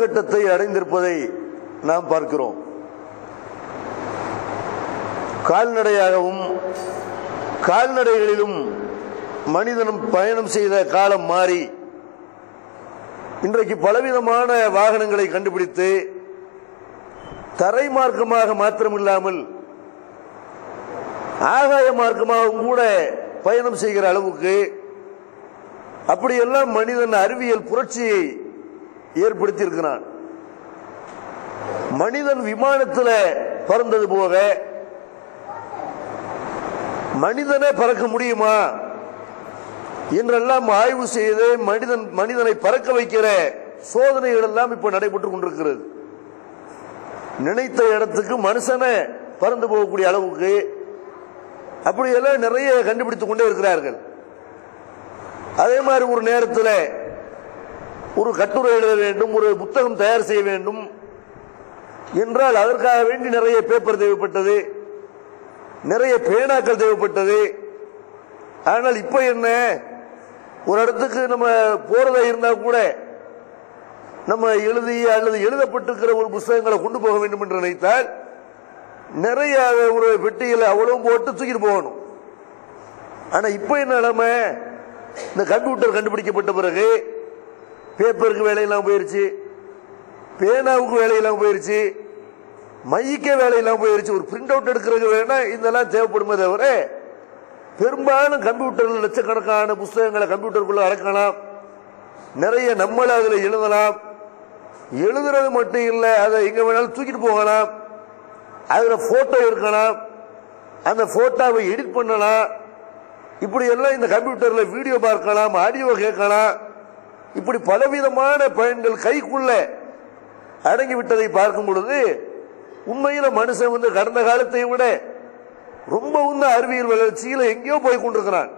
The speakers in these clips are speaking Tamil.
கட்டத்தை அடைந்திருப்பதை நாம் பார்க்கிறோம். கால்நடையாகவும் கால்நடைகளிலும் மனிதனும் பயணம் செய்த காலம் மாறி இன்றைக்கு பலவிதமான வாகனங்களை கண்டுபிடித்து தரை மார்க்கமாக மாத்திரமில்லாமல் ஆகாய மார்க்கமாகவும் கூட பயணம் செய்கிற அளவுக்கு அப்படியெல்லாம் மனிதன் அறிவியல் புரட்சியை ஏற்படுத்தி இருக்கிறான். மனிதன் விமானத்தில் பறந்தது போக மனிதனே பறக்க முடியுமா என்றெல்லாம் ஆய்வு செய்து மனிதனை பறக்க வைக்கிற சோதனைகள் எல்லாம் இப்ப நடைபெற்றுக் கொண்டிருக்கிறது. நினைத்த இடத்துக்கு மனுஷனை பறந்து போகக்கூடிய அளவுக்கு அப்படியெல்லாம் நிறைய கண்டுபிடித்துக் கொண்டே இருக்கிறார்கள். அதே மாதிரி ஒரு நேரத்தில் ஒரு கட்டுரை எழுத வேண்டும், ஒரு புத்தகம் தயார் செய்ய வேண்டும் என்றால் அதற்காக வேண்டி நிறைய பேப்பர் தேவைப்பட்டது, நிறைய பேனாக்கள் தேவைப்பட்டது. ஆனால் இப்ப என்ன, ஒரு இடத்துக்கு நம்ம போறதா இருந்தா கூட நம்ம எழுதிய அல்லது எழுதப்பட்டிருக்கிற ஒரு புத்தகங்களை கொண்டு போக வேண்டும் என்று நினைத்தால் நிறைய ஒரு பெட்டிகளை அவ்வளவு போட்டு தூக்கிட்டு போகணும். ஆனா இப்ப என்ன நிலைமை, இந்த கம்ப்யூட்டர் கண்டுபிடிக்கப்பட்ட பிறகு பேப்பருக்கு வேலையெல்லாம் போயிருச்சு, பேனாவுக்கு வேலையெல்லாம் போயிருச்சு, மைக்க வேலையெல்லாம் போயிருச்சு. ஒரு பிரிண்ட் அவுட் எடுக்கிறதுக்கு வேணா இதெல்லாம் தேவைப்படுமே தவிர பெரும்பாலும் கம்ப்யூட்டர் லட்சக்கணக்கான புத்தகங்களை கம்ப்யூட்டருக்குள்ள அடக்கலாம். நிறைய நம்மள அதில் எழுதலாம். எழுதுறது மட்டும் இல்லை, அதை எங்க வேணாலும் தூக்கிட்டு போகலாம். அதுல போட்டோ இருக்கலாம், அந்த போட்டோவை எடிட் பண்ணலாம். இப்படி எல்லாம் இந்த கம்ப்யூட்டர்ல வீடியோ பார்க்கலாம், ஆடியோ கேட்கலாம். இப்படி பலவிதமான பயன்கள் கைக்குள்ள அடங்கி விட்டதை பார்க்கும் பொழுது உண்மையில மனுஷன் கடந்த காலத்தை விட ரொம்ப அறிவியல் வளர்ச்சியில் எங்கேயோ போய் கொண்டிருக்கிறான்.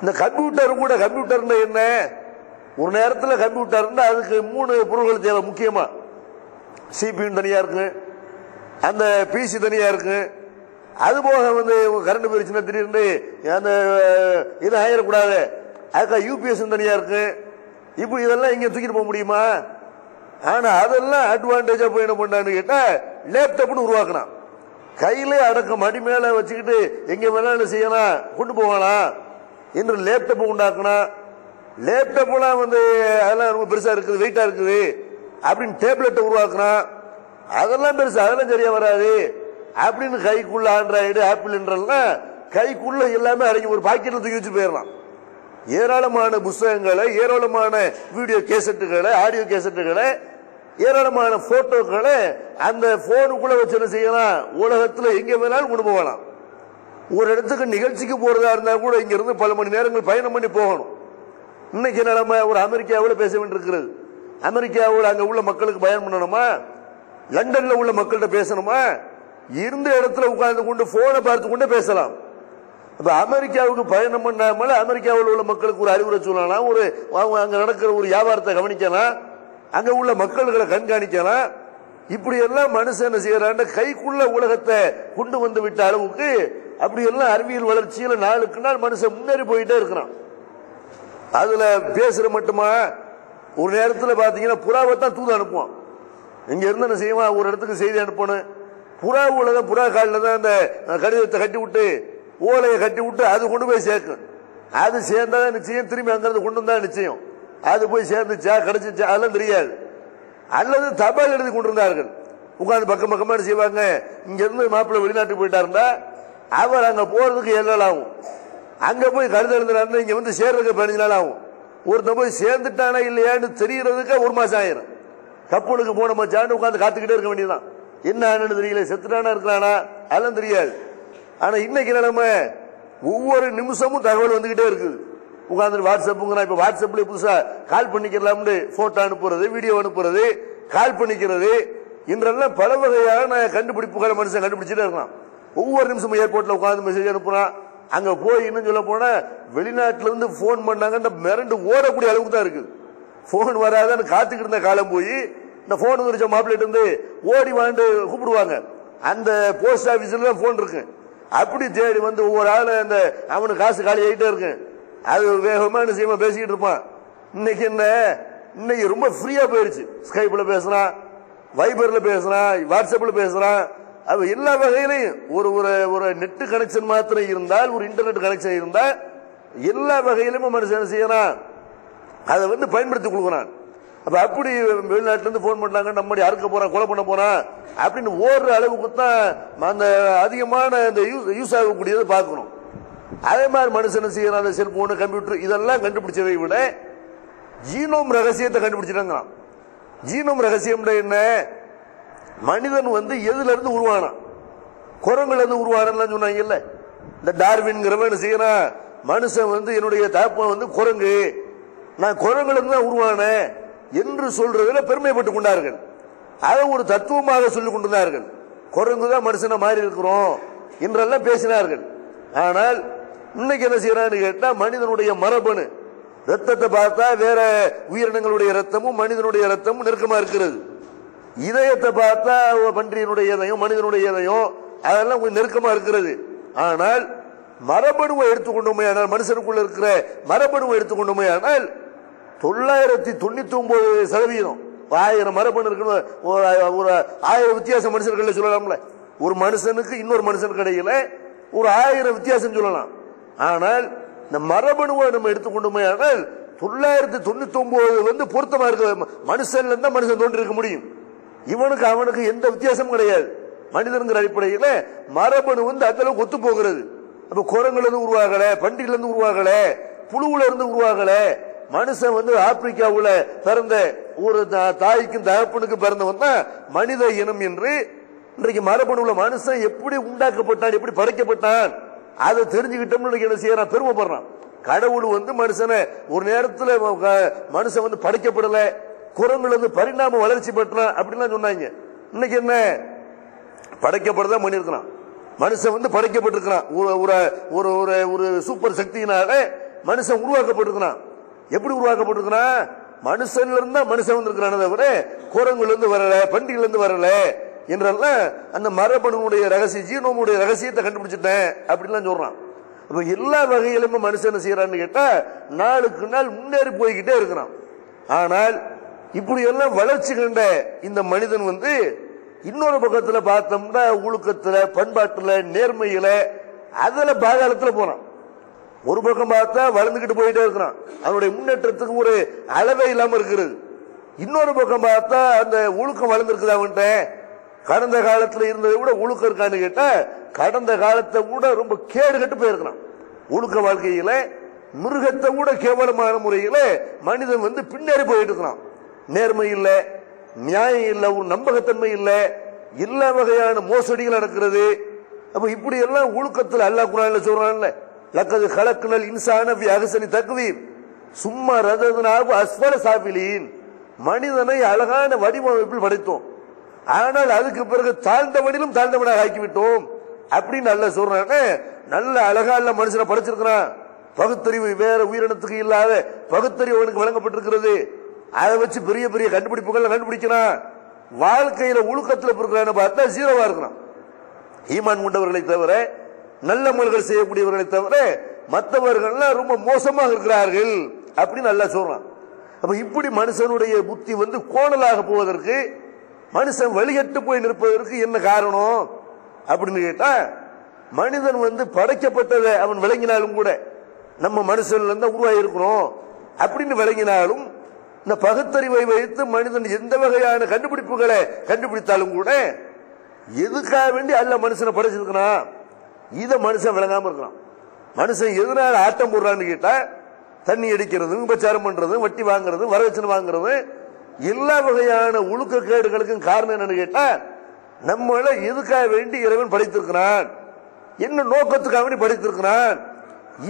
இந்த கம்ப்யூட்டர் கூட, கம்ப்யூட்டர் என்ன, ஒரு நேரத்தில் கம்ப்யூட்டர் அதுக்கு 3 பொருள்கள் தேவை. முக்கியமா சிபியு தனியா இருக்கு, அந்த பிசி தனியா இருக்கு, அது போக கரண்ட் போயிருச்சுன்னா திடீர்னு அந்த இது ஆயிடக்கூடாது, அதுக்காக யூபிஎஸ் தனியா இருக்கு. இப்போ இதெல்லாம் இங்க தூக்கிட்டு போக முடியுமா? ஆனா அதெல்லாம் அட்வான்டேஜா போய் என்ன பண்ணான்னு கேட்டா லேப்டாப்னு உருவாக்கினான். கையிலே அடக்கம் அடி மேல வச்சுக்கிட்டு எங்க வேணாலும் செய்யலாம், கொண்டு போகலாம் என்று லேப்டாப் உண்டாக்குனா. லேப்டாப்லாம் அதெல்லாம் ரொம்ப பெருசா இருக்குது, வெயிட்டா இருக்குது அப்படின்னு டேப்லெட்டை உருவாக்குறான். அதெல்லாம் பெருசு, அதெல்லாம் சரியா வராது அப்படின்னு கைக்குள்ள ஆண்ட்ராய்டு ஆப்பிள் என்றெல்லாம் கைக்குள்ள எல்லாமே அடங்கி ஒரு பாக்கெட்ல தூக்கி வச்சு போயிடலாம். ஏராளமான புத்தகங்களை, ஏராளமான வீடியோ கேசட்டுகளை, ஆடியோ கேசட்டுகளை, ஏராளமான போட்டோக்களை அந்த போனுக்குள்ள வச்சு என்ன செய்யலாம், உலகத்தில் எங்க வேணாலும் கொண்டு போகலாம். ஒரு இடத்துக்கு நிகழ்ச்சிக்கு போறதா இருந்தா கூட இங்க இருந்து பல மணி நேரங்கள் பயணம் பண்ணி போகணும். இன்னைக்கு நிலைமை ஒரு அமெரிக்காவில் பேச வேண்டியிருக்கிறது. அமெரிக்காவில் அங்க உள்ள மக்களுக்கு பயணம் பண்ணணுமா, லண்டன்ல உள்ள மக்கள்கிட்ட பேசணுமா, இருந்த இடத்துல உட்கார்ந்து கொண்டு போனை பார்த்து கொண்டே பேசலாம். இப்ப அமெரிக்காவுக்கு பயணம் பண்ணாமல் அமெரிக்காவில் உள்ள மக்களுக்கு ஒரு அறிவுரை சொல்லலாம், ஒரு அங்க நடக்கிற ஒரு வியாபாரத்தை கவனிக்கலாம், அங்க உள்ள மக்கள்களை கண்காணிக்கலாம். இப்படி எல்லாம் மனுஷன் என்ன செய்யறான், கைக்குள்ள உலகத்தை கொண்டு வந்து விட்ட அளவுக்கு அப்படி எல்லாம் அறிவியல் வளர்ச்சியில நாளுக்கு நாள் மனுஷன் முன்னேறி போயிட்டே இருக்கிறான். அதுல பேசுற மட்டுமா, ஒரு நேரத்தில் பாத்தீங்கன்னா புறாவை தான் தூது அனுப்புவான். இங்க இருந்து என்ன செய்வான், ஒரு இடத்துக்கு செய்தி அனுப்பணும், புறா உலகம் புறா காலில் தான் அந்த கடிதத்தை கட்டி விட்டு ஓலையை கட்டி விட்டு அது கொண்டு போய் சேர்க்கும். அது சேர்ந்தாதான் நிச்சயம், திரும்பி அங்கிருந்து கொண்டு வந்தா நிச்சயம். அது போய் சேர்ந்துச்சா கிடைச்சிச்சா அதெல்லாம் தெரியாது. அல்லது தபால் எழுதி கொண்டிருந்தார்கள், உட்காந்து பக்கம் பக்கமா செய்வாங்க. இங்க இருந்து மாப்பிள்ளை வெளிநாட்டுக்கு போயிட்டாருந்தா அவர் அங்க போறதுக்கு 7 நாள் ஆகும். அங்க போய் கடிதம் எழுதுறாருன்னா இங்க சேர்றதுக்கு 15 நாள் ஆகும். ஒருத்தன் போய் சேர்ந்துட்டானா இல்லையான்னு தெரியறதுக்கு 1 மாசம் ஆயிரும். கப்பலுக்கு போன மச்சான்னு உட்காந்து காத்துக்கிட்டே இருக்க வேண்டியதுதான். என்ன ஆனு தெரியல, செத்துட்டானா இருக்கிறானா அதெல்லாம் தெரியாது. ஆனா இன்னைக்கு நிலைமை ஒவ்வொரு நிமிஷமும் தகவல் வந்துகிட்டே இருக்குது. உட்காந்து வாட்ஸ்அப்புங்கிறா, இப்ப வாட்ஸ்அப்ல புதுசா கால் பண்ணிக்கலாம்னு போட்டோ அனுப்புறது, வீடியோ அனுப்புறது, கால் பண்ணிக்கிறது என்றெல்லாம் பல வகையான கண்டுபிடிப்புகளை மனுஷன் கண்டுபிடிச்சிட்டே இருக்கான். ஒவ்வொரு நிமிஷமும் ஏர்போர்ட்ல உட்காந்து மெசேஜ் அனுப்புறான். அங்க போய் இன்னும் சொல்ல போனா வெளிநாட்டுல இருந்து போன் பண்ணாங்க மிரண்டு ஓடக்கூடிய அளவுக்கு தான் இருக்குது. போன் வராதான்னு காத்துக்கிட்டு இருந்த காலம் போய் இந்த போன் வந்துருச்ச மாப்பிள்ளைட்டு இருந்து ஓடி வாண்டு கூப்பிடுவாங்க. அந்த போஸ்ட் ஆபீஸ்ல தான் போன் இருக்கு. அப்படி தேடி ஒவ்வொரு ஆளு அந்த அவனுக்கு காசு காலி ஆகிட்டே இருக்கு. அது வேகமா என்ன செய்ய பேசிக்கிட்டு இருப்பான். இன்னைக்கு என்ன இன்னைக்கு ரொம்ப ஃப்ரீயா போயிருச்சு. ஸ்கைப்ல பேசுறான், வைபர்ல பேசுறான், வாட்ஸ்அப்ல பேசுறான். அது எல்லா வகையிலையும் ஒரு ஒரு நெட் கனெக்ஷன் மாத்திரம் இருந்தால், ஒரு இன்டர்நெட் கனெக்ஷன் இருந்தால் எல்லா வகையிலும் மனுஷன் செய்யறான், அதை பயன்படுத்தி கொடுக்குறான். அப்ப அப்படி வெளிநாட்டுல இருந்து போன் பண்ணாங்க, நம்மடி அறுக்க போறான், கொலை பண்ண போறான் அப்படின்னு ஓடுற அளவுக்கு தான் அந்த அதிகமான இந்த யூஸ் ஆகக்கூடியதை பார்க்கணும். அதே மாதிரி மனுஷன் செய்யறான், அந்த செல்போனு, கம்ப்யூட்டர் இதெல்லாம் கண்டுபிடிச்சதை விட ஜீனோம் ரகசியத்தை கண்டுபிடிச்சிட்டாங்க. ஜீனோம் ரகசியம் என்ன? மனிதன் எதுல இருந்து உருவானான்? குரங்குல இருந்து உருவானான்னு சொன்னாங்கல்ல. இந்த டார்வின்ங்கிறவன் என்ன செய்யறான், மனுஷன் என்னுடைய தாப்பம் குரங்கு, நான் குரங்குல இருந்து தான் உருவானேன் என்று சொல்றதுல பெருமைப்பட்டுக் கொண்டார்கள். அதை ஒரு தத்துவமாக சொல்லிக் கொண்டிருந்தார்கள். குரங்குதான் மனுஷனை மாறி இருக்கிறோம் என்றெல்லாம் பேசினார்கள். ஆனால் இன்னைக்கு என்ன செய்யறான்னு கேட்டா, மனிதனுடைய மரபணு ரத்தத்தை பார்த்தா வேற உயிரினங்களுடைய ரத்தமும் மனிதனுடைய ரத்தமும் நெருக்கமா இருக்கிறது. இதயத்தை பார்த்தா பன்றியினுடைய இதயம், மனிதனுடைய இதயம் அதெல்லாம் கொஞ்சம் நெருக்கமா இருக்கிறது. ஆனால் மரபணுவை எடுத்துக்கொண்டோமே ஆனால், மனுஷனுக்குள்ள இருக்கிற மரபணுவை எடுத்துக்கொண்டோமே ஆனால் 999% 1000 மரபணு இருக்குன்னு ஒரு 1000 வித்தியாச மனுஷர்கள் சொல்லலாம்ல. ஒரு மனுஷனுக்கு இன்னொரு மனுஷனுக்கு இடையில ஒரு 1000 வித்தியாசம் சொல்லலாம். ஆனால் இந்த மரபணுவை நம்ம எடுத்துக்கொண்டோமே ஆனால் 999 பொருத்தமா இருக்க. மனுஷன்ல இருந்தா மனுஷன் தோன்றி இருக்க முடியும். இவனுக்கு அவனுக்கு எந்த வித்தியாசமும் கிடையாது. மனிதனுங்கிற அடிப்படையில் மரபணு அந்த அளவுக்கு ஒத்து போகிறது. அப்ப குரங்குல இருந்து உருவாகல, பண்டிகைல இருந்து உருவாகல, புழுவுல இருந்து உருவாகல. மனுஷன் ஆப்பிரிக்காவுல பிறந்த ஒரு தாய்க்கும் தகப்பனுக்கும் பிறந்தவன் தான் மனித இனம் என்று இன்றைக்கு மரபணுல மனுஷன் எப்படி உண்டாக்கப்பட்டான், எப்படி படைக்கப்பட்டான் அதை தெரிஞ்சுக்கிட்டோம்னு என்ன செய்யறான், பெருமைப்படுறான். கடவுள் மனுஷனை ஒரு நேரத்தில் மனுஷன் படைக்கப்படல, குரங்குல பரிணாம வளர்ச்சி பெற்றான் அப்படின்லாம் சொன்னாங்க. இன்னைக்கு என்ன, படைக்கப்படதான் பண்ணிருக்கிறான். மனுஷன் படைக்கப்பட்டிருக்கிறான். ஒரு ஒரு சூப்பர் சக்தியினால மனுஷன் உருவாக்கப்பட்டிருக்கிறான். எப்படி உருவாக்கப்பட்டிருக்கிறான்? மனுஷன்ல இருந்தா மனுஷன் வந்திருக்கிறான், தவிர குரங்குல இருந்து வரல, பண்டிகைல இருந்து வரல என்றெல்லாம் அந்த மரபணுடைய ரகசிய ஜீனோமுடைய ரகசியத்தை கண்டுபிடிச்சிட்டேன் அப்படின்லாம் சொல்றான். அப்ப எல்லா வகையிலுமே மனுஷன் செய்யறான்னு கேட்டா நாளுக்கு நாள் முன்னேறி போய்கிட்டே இருக்கிறான். ஆனால் இப்படி எல்லாம் வளர்ச்சி கண்ட இந்த மனிதன் இன்னொரு பக்கத்துல பார்த்தோம்னா ஒழுக்கத்துல, பண்பாட்டுல, நேர்மையில அதுல பாதாளத்துல போறான். ஒரு பக்கம் பார்த்தா வளர்ந்துகிட்டு போயிட்டே இருக்கிறான், அவனுடைய முன்னேற்றத்துக்கு ஒரு அளவே இல்லாம இருக்கிறது. இன்னொரு பக்கம் பார்த்தா அந்த ஒழுக்கம் வளர்ந்துருக்குது அவன்கிட்ட. கடந்த காலத்துல இருந்ததை விட ஒழுக்கம் இருக்கான்னு கேட்டா கடந்த காலத்தை விட ரொம்ப கேடு கட்டு போயிருக்கிறான். ஒழுக்க வாழ்க்கையில மிருகத்தை விட கேவலமான முறையில மனிதன் பின்னேறி போயிட்டு இருக்கிறான். நேர்மை இல்ல, நியாயம் இல்ல, ஒரு நம்பகத்தன்மை இல்ல, எல்லா வகையான மோசடிகள் நடக்கிறது. அப்ப இப்படி எல்லாம் ஒழுக்கத்தில் அல்லாஹ் குர்ஆன்ல சொல்றான்ல, லக்கது கலக்குனல் இன்சான ஃபி அஹ்ஸனி தக்வீம் சும்மா ரததுனாஹு அஸ்ஃபல சாஃபிலீன். மனிதனை அழகான வடிவமைப்பில் படைத்தோம், ஆனால் அதுக்கு பிறகு தாழ்ந்தவனிலும் தாழ்ந்தவனாக ஆக்கிவிட்டோம் அப்படின்னு அல்லாஹ் சொல்றானே. நல்ல அழகா இல்ல மனுஷனை படைச்சிருக்கிறான். பகுத்தறிவு வேற உயிரினத்துக்கு இல்லாத பகுத்தறிவு அவனுக்கு வழங்கப்பட்டிருக்கிறது. அதை வச்சு பெரிய பெரிய கண்டுபிடிப்புகள் கண்டுபிடிக்கிறான். வாழ்க்கையில ஒழுக்கத்தில் இருக்கிறான்னு பார்த்தா ஜீரோவா இருக்கிறான். ஈமான் கொண்டவர்களை தவிர, நல்ல முறைகள் செய்யக்கூடியவர்களை தவிர மற்றவர்கள் ரொம்ப மோசமாக இருக்கிறார்கள் அப்படின்னு நல்லா சொல்றான். அப்ப இப்படி மனுஷனுடைய புத்தி கோணலாக போவதற்கு, மனுஷன் வழிகட்டு போய் நிற்பதற்கு என்ன காரணம் அப்படின்னு கேட்டா, மனிதன் படைக்கப்பட்டதை அவன் விளங்கினாலும் கூட, நம்ம மனுஷன்ல இருந்தா உருவாகி இருக்கிறோம் அப்படின்னு விளங்கினாலும், இந்த பகுத்தறிவை வைத்து மனிதன் எந்த வகையான கண்டுபிடிப்புகளை கண்டுபிடித்தாலும் கூட எதுக்காக வேண்டி அல்ல மனுஷனை படைச்சிருக்கிறான் இதை மனுஷன் விளங்காம இருக்கிறான். மனுஷன் எதனால ஆட்டம் போடுறான்னு கேட்டா, தண்ணி அடிக்கிறது, உபச்சாரம் பண்றது, வட்டி வாங்குறது, வரதட்சணை வாங்குறது, எல்லா வகையான ஒழுக்க கேடுகளுக்கும் காரணம் என்னன்னு கேட்டா, நம்மள எதுக்காக வேண்டி இறைவன் படைத்திருக்கிறான், என்ன நோக்கத்துக்காக வேண்டி படைத்திருக்கிறான்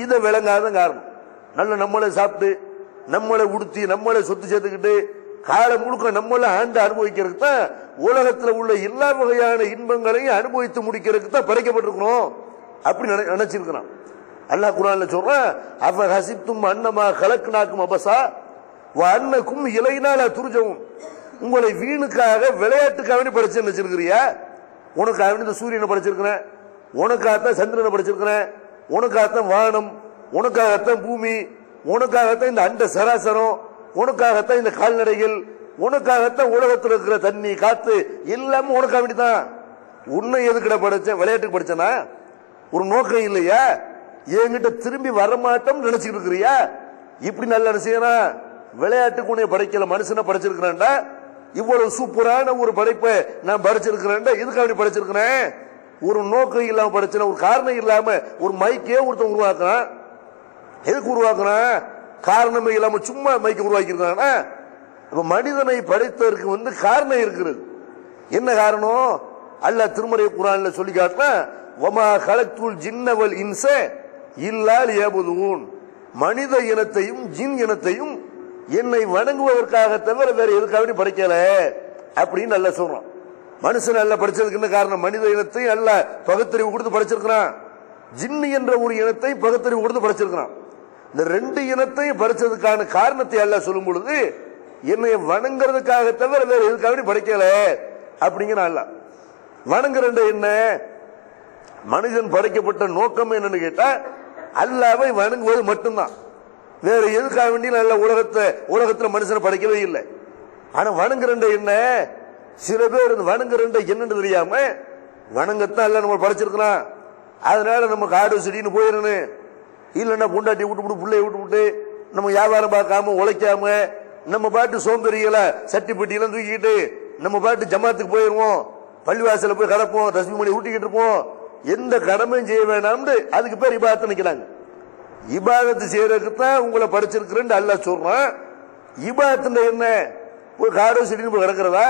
இதை விளங்காத காரணம். நல்ல நம்மளை சாப்பிட்டு, நம்மளை உடுத்தி, நம்மளை சொத்து சேர்த்துக்கிட்டு காலம் முழுக்க நம்மள ஆண்டு அனுபவிக்கிறதுக்கு தான், உலகத்தில் உள்ள எல்லா வகையான இன்பங்களையும் அனுபவித்து முடிக்கிறதுக்கு தான் படைக்கப்பட்டிருக்கிறோம் அப்படி நினைச்சிருக்கிறான். அல்லாஹ் குர்ஆன்ல சொல்றான், அஃப ஹஸிப்தும் அன்னமா கலக்னாக்கும் அபஸா வ அன்னக்கும் இலைனா லா துர்ஜவும். உங்களை வீணுக்காக விளையாட்டுக்காக வேண்டி படைச்சு நினைச்சிருக்கிறியா? உனக்காக வேண்டி இந்த சூரியனை படைச்சிருக்கிறேன், உனக்காகத்தான் சந்திரனை படைச்சிருக்கிறேன், உனக்காகத்தான் வானம், உனக்காகத்தான் பூமி, உனக்காகத்தான் இந்த அண்ட சராசரம், உனக்காகத்தான் இந்த கால்நடைகள், உனக்காகத்தான் உலகத்தில் இருக்கிற தண்ணி காத்து எல்லாமே உனக்காக வேண்டிதான். உன்னை எதுக்கிட படிச்சேன்? விளையாட்டுக்கு படிச்சனா? ஒரு நோக்கம் இல்லையா? என்கிட்ட திரும்பி வரமாட்டோம் நினைச்சிட்டு இருக்கிறியா? இப்படி நல்ல செய்யணும். விளையாட்டுக்கு உன்னை படைக்கல, மனுஷனை படைச்சிருக்கிறேன்டா. இவ்வளவு சூப்பரான ஒரு படைப்பை நான் படைச்சிருக்கிறேன்டா. எதுக்காக படைச்சிருக்கிறேன்? ஒரு நோக்கம் இல்லாம படைச்சன, ஒரு காரணம் இல்லாம ஒரு மைக்கே ஒருத்தன் உருவாக்குறான். எதுக்கு உருவாக்குறான்? காரணமே இல்லாம சும்மா மைக்க உருவாக்கி இருக்கானா? மனிதனை படைத்ததற்கு காரணம் இருக்கிறது. என்ன காரணம்? அல்லாஹ் திருமறை குர்ஆன்ல சொல்லி காட்டினா, வமா கலக்துல் ஜின்ன வல் இன்ஸ இல்லா லியபுதுன், மனித இனத்தையும் ஜின் இனத்தையும் என்னை வணங்குவதற்காக தவிர வேற எதுக்காக படைக்கல அப்படின்னு அல்லாஹ் சொல்றான். மனுஷன் அல்லாஹ் படைச்சதுக்கு என்ன காரணம்? மனித இனத்தை அல்லாஹ் பகுத்தறிவு கொடுத்து படைச்சிருக்கிறான். ஜின்னு என்ற ஒரு இனத்தை பகுத்தறிவு கொடுத்து படைச்சிருக்கிறான். இந்த ரெண்டு இனத்தையும் படைச்சதுக்கான காரணத்தை அல்லாஹ் சொல்லும் பொழுது, என்னை வணங்குறதுக்காக தவிர வேற எதுக்காக படைக்கல அப்படிங்கிற அல்லாஹ். வணங்குற என்ன? மனிதன் படைக்கப்பட்ட நோக்கம் என்னன்னு கேட்டா அல்லாஹ்வை வணங்குவது மட்டும்தான். வேற எதுக்காக வேண்டி நல்ல உலகத்துல மனுஷனை படைக்கவே இல்லை. ஆனா வணங்குற என்ன? சில பேர் வணங்குற என்னன்னு தெரியாம வணங்கத்தான் அல்ல நம்ம படைச்சிருக்கலாம், அதனால நம்ம காடு செடின்னு போயிடணும், இல்லைன்னா பொண்டாட்டி விட்டு பிள்ளைய விட்டு நம்ம வியாபாரம் பார்க்காம உழைக்காம நம்ம பாட்டு சோம்பேறிகளை சட்டி பெட்டியெல்லாம் தூக்கிட்டு நம்ம பாட்டு ஜமாத்துக்கு போயிருவோம், பள்ளிவாசல போய் கிடப்போம், தஸ்மி மணி ஊட்டிக்கிட்டு இருப்போம், எந்த கடமையும் செய்ய வேண்டாம்னு அதுக்கு பேர் இபாதத்து நிக்கிறாங்க. இபாதத்து செய்யறதுக்கு தான் உங்களை படிச்சிருக்கிறேன்னு அல்லாஹ் சொல்றான். இபாதத்து என்ன? ஒரு காடோ செடின்னு போய் கிடக்கிறதா?